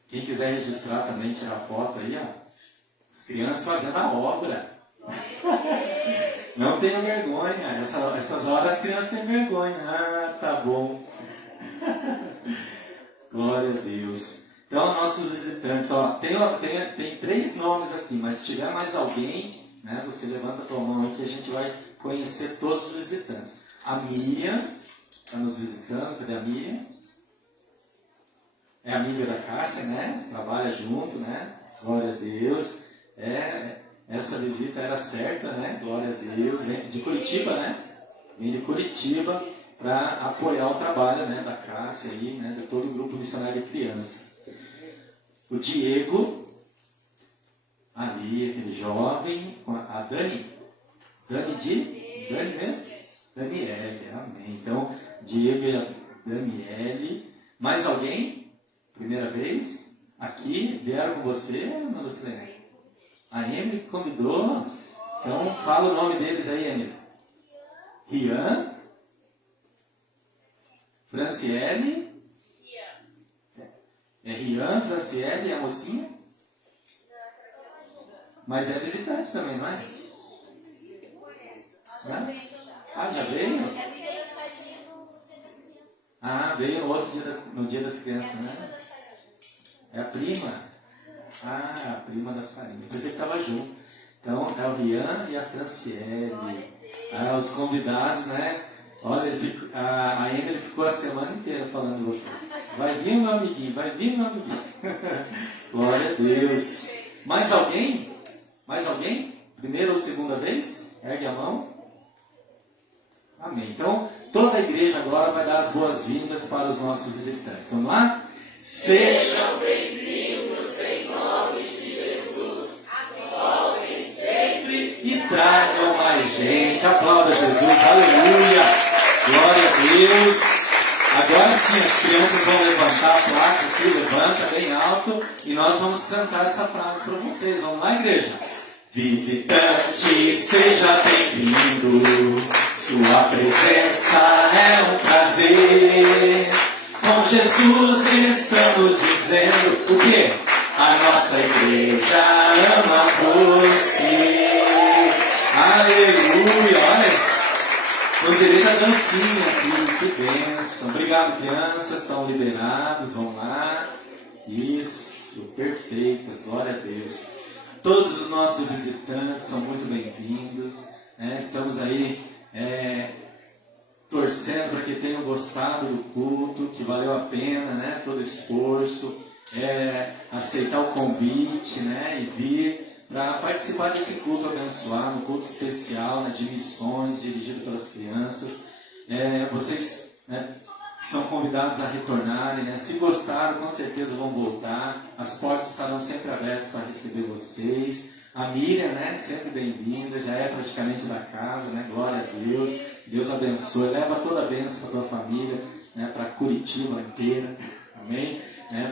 Quem quiser registrar também, tirar foto aí, ó. As crianças fazendo a obra. Não tenham vergonha. Essas horas as crianças têm vergonha. Ah, tá bom. Glória a Deus. Então, nossos visitantes, ó, tem 3 nomes aqui, mas se tiver mais alguém, né, você levanta a tua mão aqui, a gente vai conhecer todos os visitantes. A Miriam está nos visitando. Cadê a Miriam? É amiga da Cássia, né? Trabalha junto, né? Glória a Deus. Essa visita era certa, né? Glória a Deus. Vem de Curitiba, né? Vem de Curitiba para apoiar o trabalho, né, da Cássia aí, né? De todo o grupo missionário de crianças. O Diego, ali, aquele jovem, a Dani. Dani mesmo? Daniele, amém. Então, Diego e a Daniele. Mais alguém? Primeira vez? Aqui? Vieram com você ou não, Lucilene? A Emily convidou. Então, fala o nome deles aí, Emily. Rian. Franciele. É Rian, Franciele e a mocinha? Mas é visitante também, não é? Ah, já veio? Ah, veio no dia das crianças, né? É a prima. Ah, a prima da Sarinha. Eu pensei que estava junto. Então, é o Rian e a Franciele. Ah, os convidados, né? Olha, a Emily ficou a semana inteira falando de vocês. Vai vir meu amiguinho, vai vir meu amiguinho. Glória a Deus. Mais alguém? Mais alguém? Primeira ou segunda vez? Ergue a mão. Amém. Então, toda a igreja agora vai dar as boas-vindas para os nossos visitantes. Vamos lá? Sejam bem-vindos em nome de Jesus. Voltem sempre e tragam mais gente. Aplauda Jesus. Aleluia. Glória a Deus. Agora sim, as crianças vão levantar a placa aqui. Levanta bem alto. E nós vamos cantar essa frase para vocês. Vamos lá, igreja? Visitante, seja bem-vindo. Sua presença é um prazer. Com Jesus estamos dizendo o quê? A nossa igreja ama você. Aleluia, olha. Com direito à dancinha aqui, que bênção. Obrigado, crianças, estão liberados, vamos lá. Isso, perfeitas, glória a Deus. Todos os nossos visitantes são muito bem-vindos. Estamos aí torcendo para que tenham gostado do culto, que valeu a pena, né, todo o esforço, aceitar o convite, né, e vir para participar desse culto abençoado, um culto especial, né, de missões, dirigido pelas crianças. Vocês, né, são convidados a retornarem, né? Se gostaram, com certeza vão voltar. As portas estarão sempre abertas para receber vocês. A Miriam, né? Sempre bem-vinda, já é praticamente da casa, né? Glória a Deus. Deus abençoe. Leva toda a bênção para a tua família, né? Para Curitiba inteira. Amém?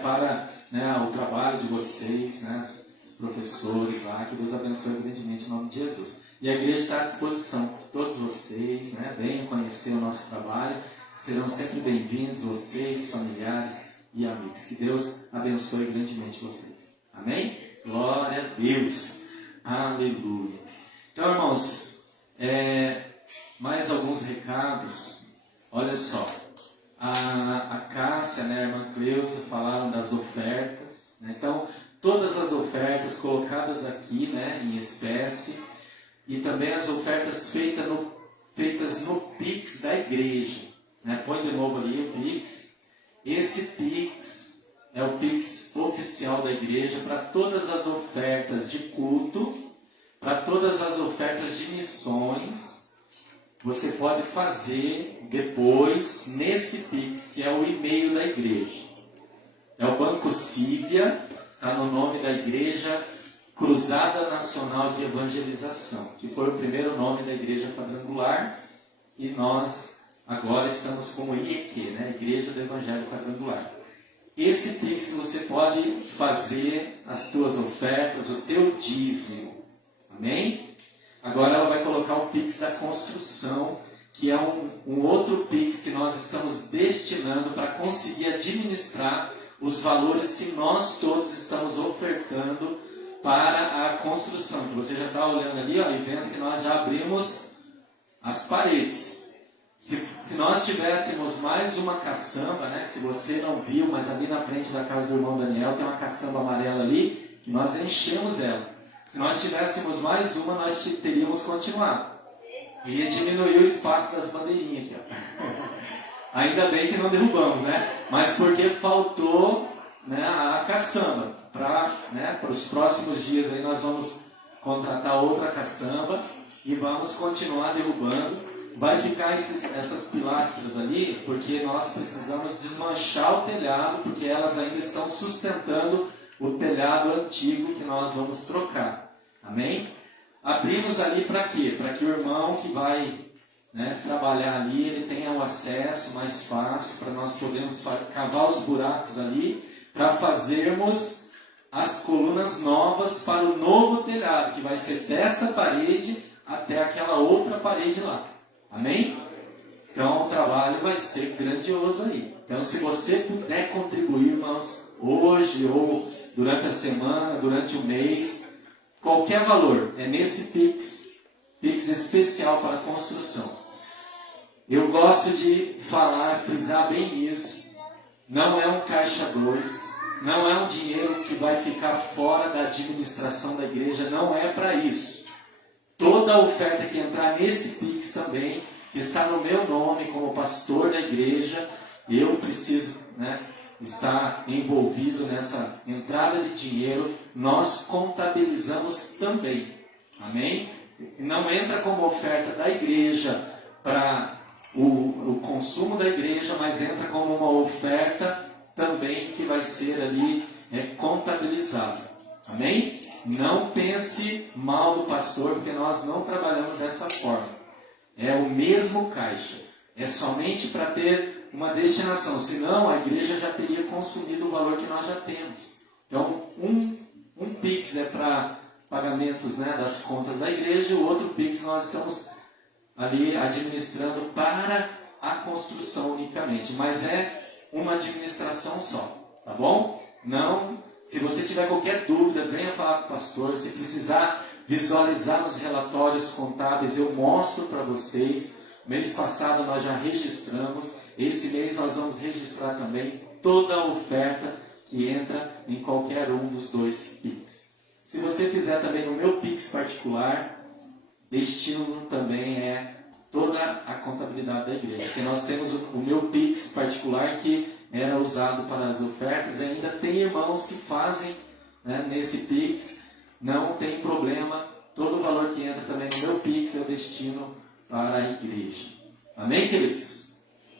Para, né, o trabalho de vocês, né? Os professores lá. Que Deus abençoe grandemente em nome de Jesus. E a igreja está à disposição. Todos vocês, né? Venham conhecer o nosso trabalho. Serão sempre bem-vindos, vocês, familiares e amigos. Que Deus abençoe grandemente vocês. Amém? Glória a Deus. Aleluia. Então, irmãos, mais alguns recados. Olha só. a Cássia, né, a irmã Cleusa falaram das ofertas, né? Então, todas as ofertas colocadas aqui, né, em espécie, e também as ofertas feitas no Pix da igreja, né? Põe de novo ali o Pix. Esse Pix é o Pix oficial da igreja para todas as ofertas de culto, para todas as ofertas de missões. Você pode fazer depois nesse Pix, que é o e-mail da igreja. É o Banco Cívia, está no nome da igreja, Cruzada Nacional de Evangelização, que foi o primeiro nome da igreja quadrangular, e nós agora estamos como IEQ, né? Igreja do Evangelho Quadrangular. Esse Pix você pode fazer as tuas ofertas, o teu dízimo. Amém? Agora ela vai colocar o Pix da construção, que é um outro Pix que nós estamos destinando para conseguir administrar os valores que nós todos estamos ofertando para a construção. Que você já está olhando ali, ó, e vendo que nós já abrimos as paredes. Se nós tivéssemos mais uma caçamba, né, se você não viu, mas ali na frente da casa do irmão Daniel tem uma caçamba amarela ali, que nós enchemos ela. Se nós tivéssemos mais uma, nós teríamos continuado. Ia diminuir o espaço das bandeirinhas aqui, ó. Ainda bem que não derrubamos, né? Mas porque faltou, né, a caçamba. Para os próximos dias aí nós vamos contratar outra caçamba e vamos continuar derrubando. Vai ficar essas pilastras ali, porque nós precisamos desmanchar o telhado, porque elas ainda estão sustentando o telhado antigo que nós vamos trocar. Amém? Abrimos ali para quê? Para que o irmão que vai, né, trabalhar ali, ele tenha o acesso mais fácil, para nós podermos cavar os buracos ali, para fazermos as colunas novas para o novo telhado, que vai ser dessa parede até aquela outra parede lá. Amém? Então o trabalho vai ser grandioso aí. Então se você puder contribuir, irmãos, hoje ou durante a semana, durante o mês, qualquer valor, é nesse Pix especial para a construção. Eu gosto de falar, frisar bem isso. Não é um caixa 2, não é um dinheiro que vai ficar fora da administração da igreja, não é para isso. Toda a oferta que entrar nesse Pix também está no meu nome como pastor da igreja. Eu preciso, né, estar envolvido nessa entrada de dinheiro. Nós contabilizamos também. Amém? Não entra como oferta da igreja para o consumo da igreja, mas entra como uma oferta também que vai ser ali contabilizada. Amém? Não pense mal do pastor, porque nós não trabalhamos dessa forma. É o mesmo caixa. É somente para ter uma destinação. Senão a igreja já teria consumido o valor que nós já temos. Então, um Pix é para pagamentos, né, das contas da igreja, e o outro Pix nós estamos ali administrando para a construção unicamente. Mas é uma administração só. Tá bom? Não... Se você tiver qualquer dúvida, venha falar com o pastor. Se precisar visualizar nos relatórios contábeis, eu mostro para vocês. Mês passado nós já registramos. Esse mês nós vamos registrar também toda a oferta que entra em qualquer um dos dois Pix. Se você fizer também no meu Pix particular, destino também é toda a contabilidade da igreja. Porque nós temos o meu Pix particular que era usado para as ofertas, e ainda tem irmãos que fazem, né, nesse Pix, não tem problema, todo o valor que entra também no meu Pix eu destino para a igreja. Amém, queridos?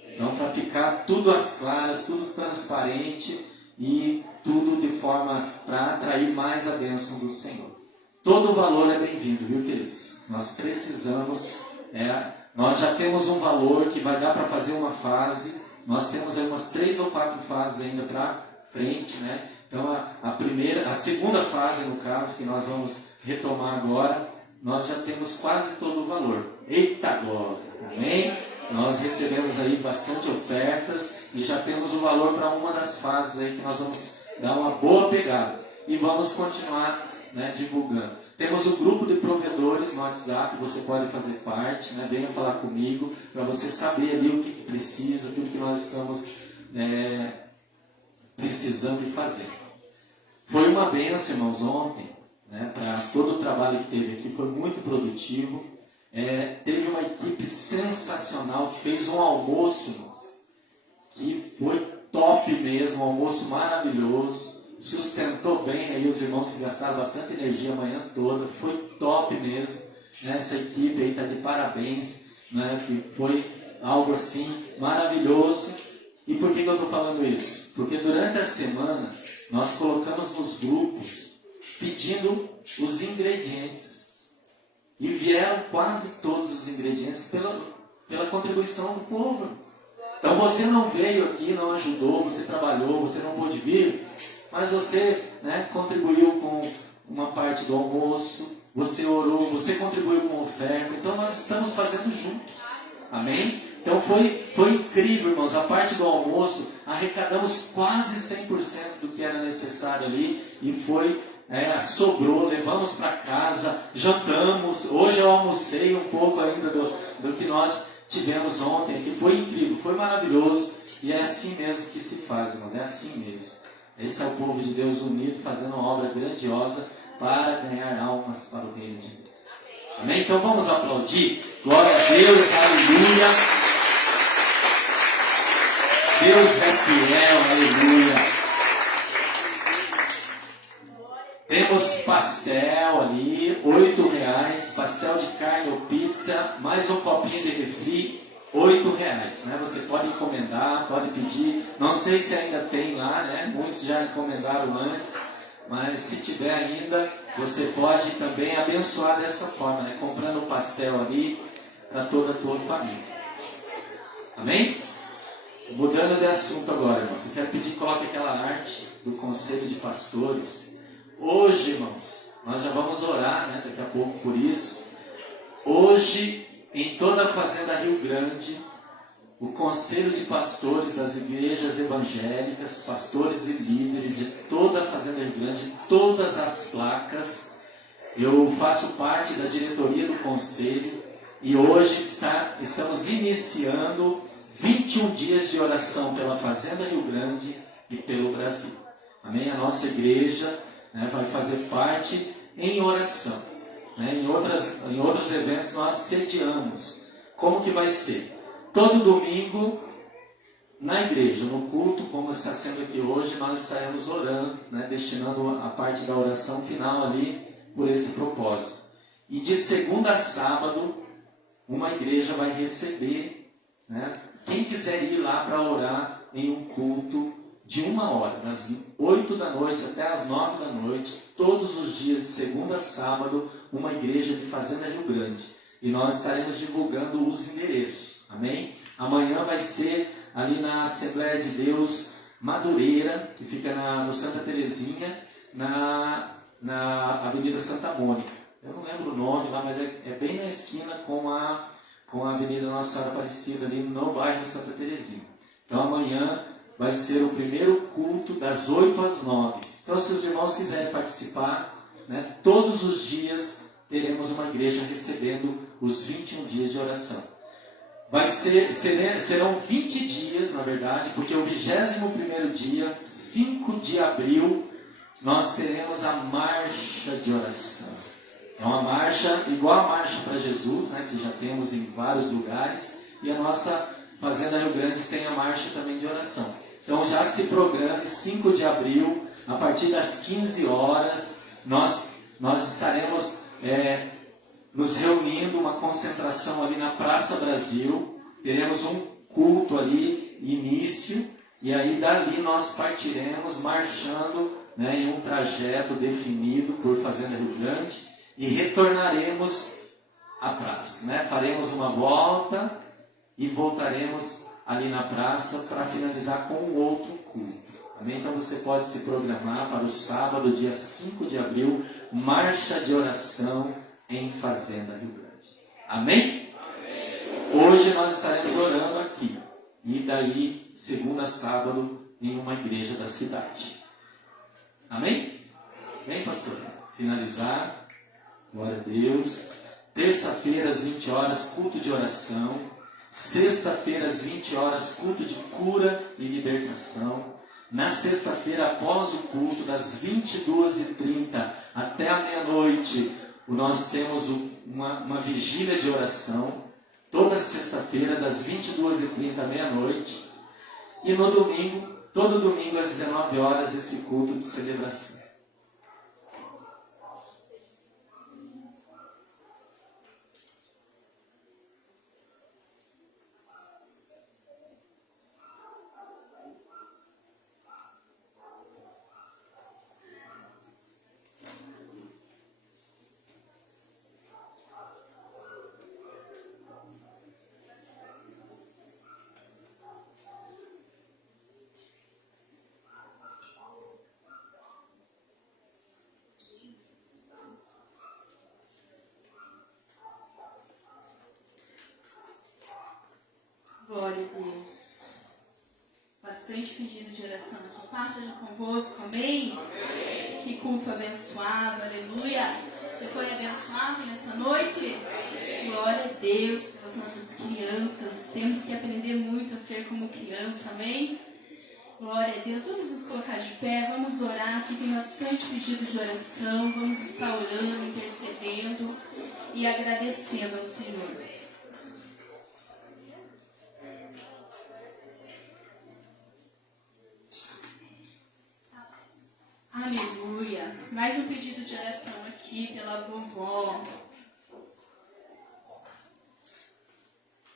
Então, para ficar tudo às claras, tudo transparente e tudo de forma para atrair mais a bênção do Senhor. Todo o valor é bem-vindo, viu, queridos? Nós precisamos, nós já temos um valor que vai dar para fazer uma fase. Nós temos aí umas 3 ou 4 fases ainda para frente, né? Então a segunda fase, no caso, que nós vamos retomar agora, nós já temos quase todo o valor. Eita glória! Amém? Nós recebemos aí bastante ofertas e já temos o valor para uma das fases aí que nós vamos dar uma boa pegada. E vamos continuar, né, divulgando. Temos o grupo de provedores pastores no WhatsApp, você pode fazer parte, né? Venha falar comigo, para você saber ali o que precisa, tudo que nós estamos precisando de fazer. Foi uma bênção, irmãos, ontem, né? Para todo o trabalho que teve aqui, foi muito produtivo. Teve uma equipe sensacional que fez um almoço, irmãos, que foi top mesmo, um almoço maravilhoso. Sustentou bem aí os irmãos que gastaram bastante energia a manhã toda, foi top mesmo. Essa equipe aí está de parabéns, né? Que foi algo assim maravilhoso. E por que eu estou falando isso? Porque durante a semana nós colocamos nos grupos pedindo os ingredientes. E vieram quase todos os ingredientes pela contribuição do povo. Então você não veio aqui, não ajudou, você trabalhou, você não pôde vir, mas você, né, contribuiu com uma parte do almoço, você orou, você contribuiu com oferta. Então nós estamos fazendo juntos. Amém? Então foi incrível, irmãos. A parte do almoço, arrecadamos quase 100% do que era necessário ali. E sobrou, levamos para casa, jantamos. Hoje eu almocei um pouco ainda do que nós tivemos ontem, que foi incrível, foi maravilhoso. E é assim mesmo que se faz, irmãos, é assim mesmo. Esse é o povo de Deus unido, fazendo uma obra grandiosa para ganhar almas para o reino de Deus. Amém? Então vamos aplaudir. Glória a Deus, aleluia. Deus é fiel, aleluia. Temos pastel ali, R$8, pastel de carne ou pizza, mais um copinho de refri, R$8, né? Você pode encomendar, pode pedir. Não sei se ainda tem lá, né? Muitos já encomendaram antes, mas se tiver ainda, você pode também abençoar dessa forma, né? Comprando o pastel ali para toda a tua família. Amém? Mudando de assunto agora, irmãos. Eu quero pedir que coloque aquela arte do Conselho de Pastores. Hoje, irmãos, nós já vamos orar, né, daqui a pouco por isso. Hoje, em toda a Fazenda Rio Grande, o Conselho de Pastores das igrejas evangélicas, pastores e líderes de toda a Fazenda Rio Grande, todas as placas, eu faço parte da diretoria do Conselho e hoje estamos iniciando 21 dias de oração pela Fazenda Rio Grande e pelo Brasil. Amém? A nossa igreja, né, vai fazer parte em oração. Né? Em outros eventos nós sediamos. Como que vai ser? Todo domingo, na igreja, no culto, como está sendo aqui hoje, nós estaremos orando, né, destinando a parte da oração final ali por esse propósito. E de segunda a sábado, uma igreja vai receber, né, quem quiser ir lá para orar em um culto de 1 hora, das 8 da noite até as 9 da noite, todos os dias, de segunda a sábado, uma igreja de Fazenda Rio Grande. E nós estaremos divulgando os endereços. Amém? Amanhã vai ser ali na Assembleia de Deus Madureira, que fica no Santa Terezinha, na Avenida Santa Mônica. Eu não lembro o nome lá, mas é bem na esquina com a Avenida Nossa Senhora Aparecida, ali no bairro Santa Terezinha. Então amanhã vai ser o primeiro culto das 8 às 9. Então, se os irmãos quiserem participar, né, todos os dias teremos uma igreja recebendo os 21 dias de oração. Serão 20 dias, na verdade, porque o 21º dia, 5 de abril, nós teremos a marcha de oração. É uma marcha igual a Marcha para Jesus, né, que já temos em vários lugares, e a nossa Fazenda Rio Grande tem a marcha também de oração. Então já se programe, 5 de abril, a partir das 15 horas, nós estaremos nos reunindo, uma concentração ali na Praça Brasil, teremos um culto ali, início, e aí dali nós partiremos marchando, né, em um trajeto definido por Fazenda Rio Grande, e retornaremos à praça, né? Faremos uma volta e voltaremos ali na praça para finalizar com um outro culto. Amém? Então você pode se programar para o sábado, dia 5 de abril, marcha de oração em Fazenda Rio Grande. Amém? Hoje nós estaremos orando aqui. E daí, segunda a sábado, em uma igreja da cidade. Amém? Amém, pastor? Finalizar. Glória a Deus. Terça-feira, às 20 horas, culto de oração. Sexta-feira, às 20 horas, culto de cura e libertação. Na sexta-feira, após o culto, das 22h30 até a meia-noite, nós temos uma vigília de oração. Toda sexta-feira, das 22h30 à meia-noite. E no domingo, todo domingo, às 19 horas, esse culto de celebração. Glória a Deus. Bastante pedido de oração aqui. Paz seja convosco, amém? Amém? Que culto abençoado, aleluia. Você foi abençoado nessa noite? Amém. Glória a Deus pelas nossas crianças. Temos que aprender muito a ser como criança, amém? Glória a Deus. Vamos nos colocar de pé, vamos orar. Aqui tem bastante pedido de oração. Vamos estar orando, intercedendo e agradecendo ao Senhor. Aleluia. Mais um pedido de oração aqui pela vovó.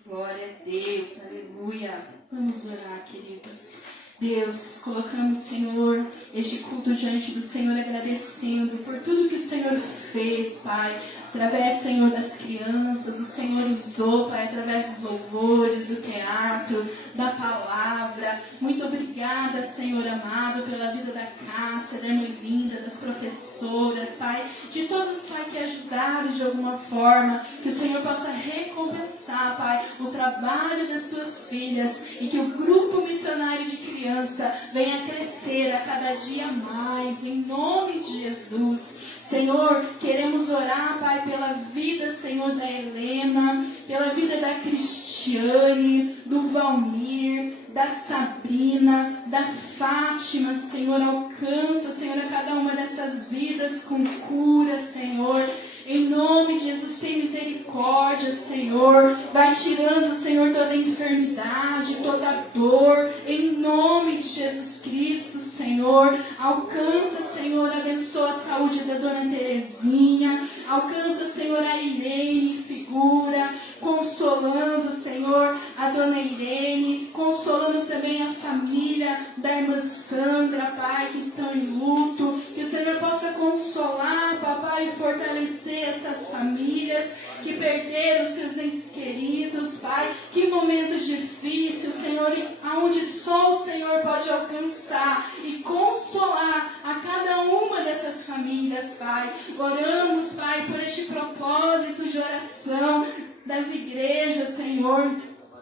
Glória a Deus. Aleluia. Vamos orar, queridos. Deus, colocamos, Senhor, este culto diante do Senhor, agradecendo por tudo que o Senhor fez, Pai. Através, Senhor, das crianças, o Senhor usou, Pai, através dos louvores, do teatro, da palavra. Muito obrigada, Senhor amado, pela vida da Cássia, da Ermelinda, das professoras, Pai, de todos, Pai, que ajudaram de alguma forma, que o Senhor possa recompensar, Pai, o trabalho das tuas filhas e que o grupo missionário de criança venha crescer a cada dia mais, em nome de Jesus. Senhor, queremos orar, Pai, pela vida, Senhor, da Helena, pela vida da Cristiane, do Valmir, da Sabrina, da Fátima, Senhor. Alcança, Senhor, a cada uma dessas vidas com cura, Senhor. Em nome de Jesus, tem misericórdia, Senhor. Vai tirando, Senhor, toda enfermidade, toda dor. Em nome de Jesus Cristo, Senhor. Alcança, Senhor, abençoa a saúde da dona Terezinha. Alcança, Senhor, a Irene, figura. Consolando, Senhor, a dona Irene. Consolando também a família da irmã Sandra, Pai, que estão em luto. Que o Senhor possa consolar, Papai, e fortalecer essas famílias que perderam seus entes queridos, Pai. Que momento difícil, Senhor, aonde só o Senhor pode alcançar e consolar a cada uma dessas famílias, Pai. Oramos, Pai, por este propósito de oração das igrejas, Senhor.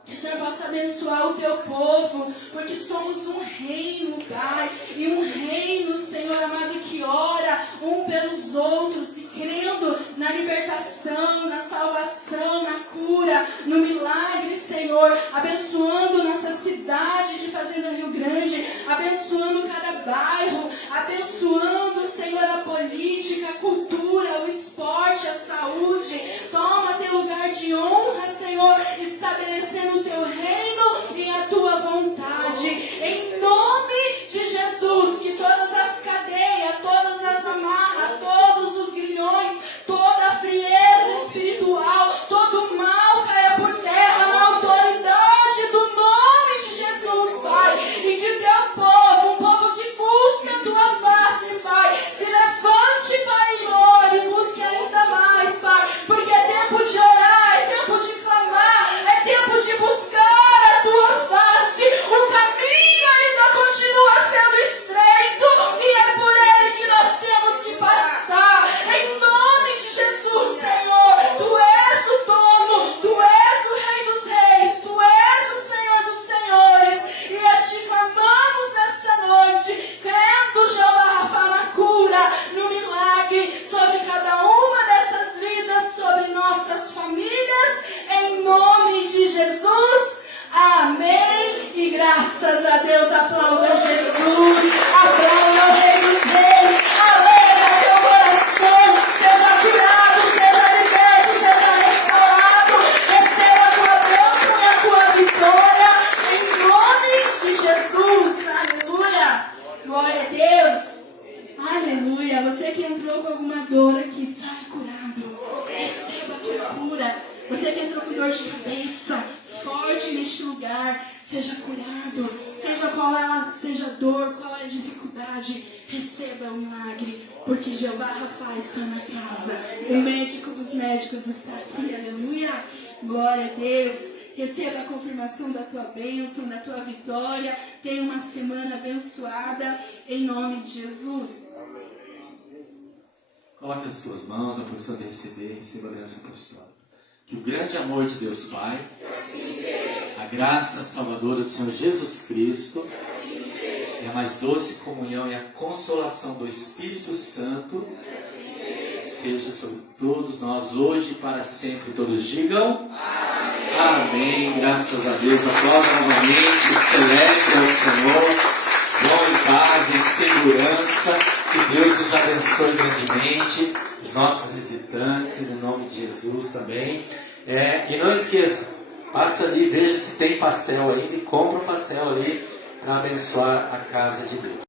Que o Senhor possa abençoar o teu povo, porque somos um reino, Pai, e um reino, Senhor amado, que ora um pelos outros, e crendo na libertação, na salvação, na cura, no milagre, Senhor, abençoando nossa cidade de Fazenda Rio Grande, abençoando cada bairro, abençoando, Senhor, a política, a cultura, o esporte, a saúde. Toma teu lugar de honra, Senhor, estabelecendo o teu reino e a tua vontade. Em nome de Jesus, que todas as cadeias, todas as amarras, todos os grilhões, toda a frieza espiritual, todo mal caia por terra na autoridade do nome de Jesus, Pai. E que teu povo, um povo que busca a tua face, Pai, se levante, Pai, e ore, busque ainda mais, Pai, porque é tempo de orar, é tempo de clamar, é tempo de buscar cura. Você que entrou com dor de cabeça, forte neste lugar, seja curado. Seja qual ela seja a dor, qual é a dificuldade, receba o milagre, porque Jeová Rafa está na casa. O médico dos médicos está aqui, aleluia. Glória a Deus. Receba a confirmação da tua bênção, da tua vitória. Tenha uma semana abençoada, em nome de Jesus. Coloque as suas mãos na posição de receber e receba a bênção apostólica. Que o grande amor de Deus Pai, a graça salvadora do Senhor Jesus Cristo, e a mais doce comunhão e a consolação do Espírito Santo seja sobre todos nós hoje e para sempre. Todos digam amém. Graças a Deus. Aplauda novamente, celebre ao Senhor. Vão em paz, em segurança. Que Deus nos abençoe grandemente. Os nossos visitantes, em nome de Jesus também. E não esqueça, passa ali, veja se tem pastel ainda e compra o pastel ali para abençoar a casa de Deus.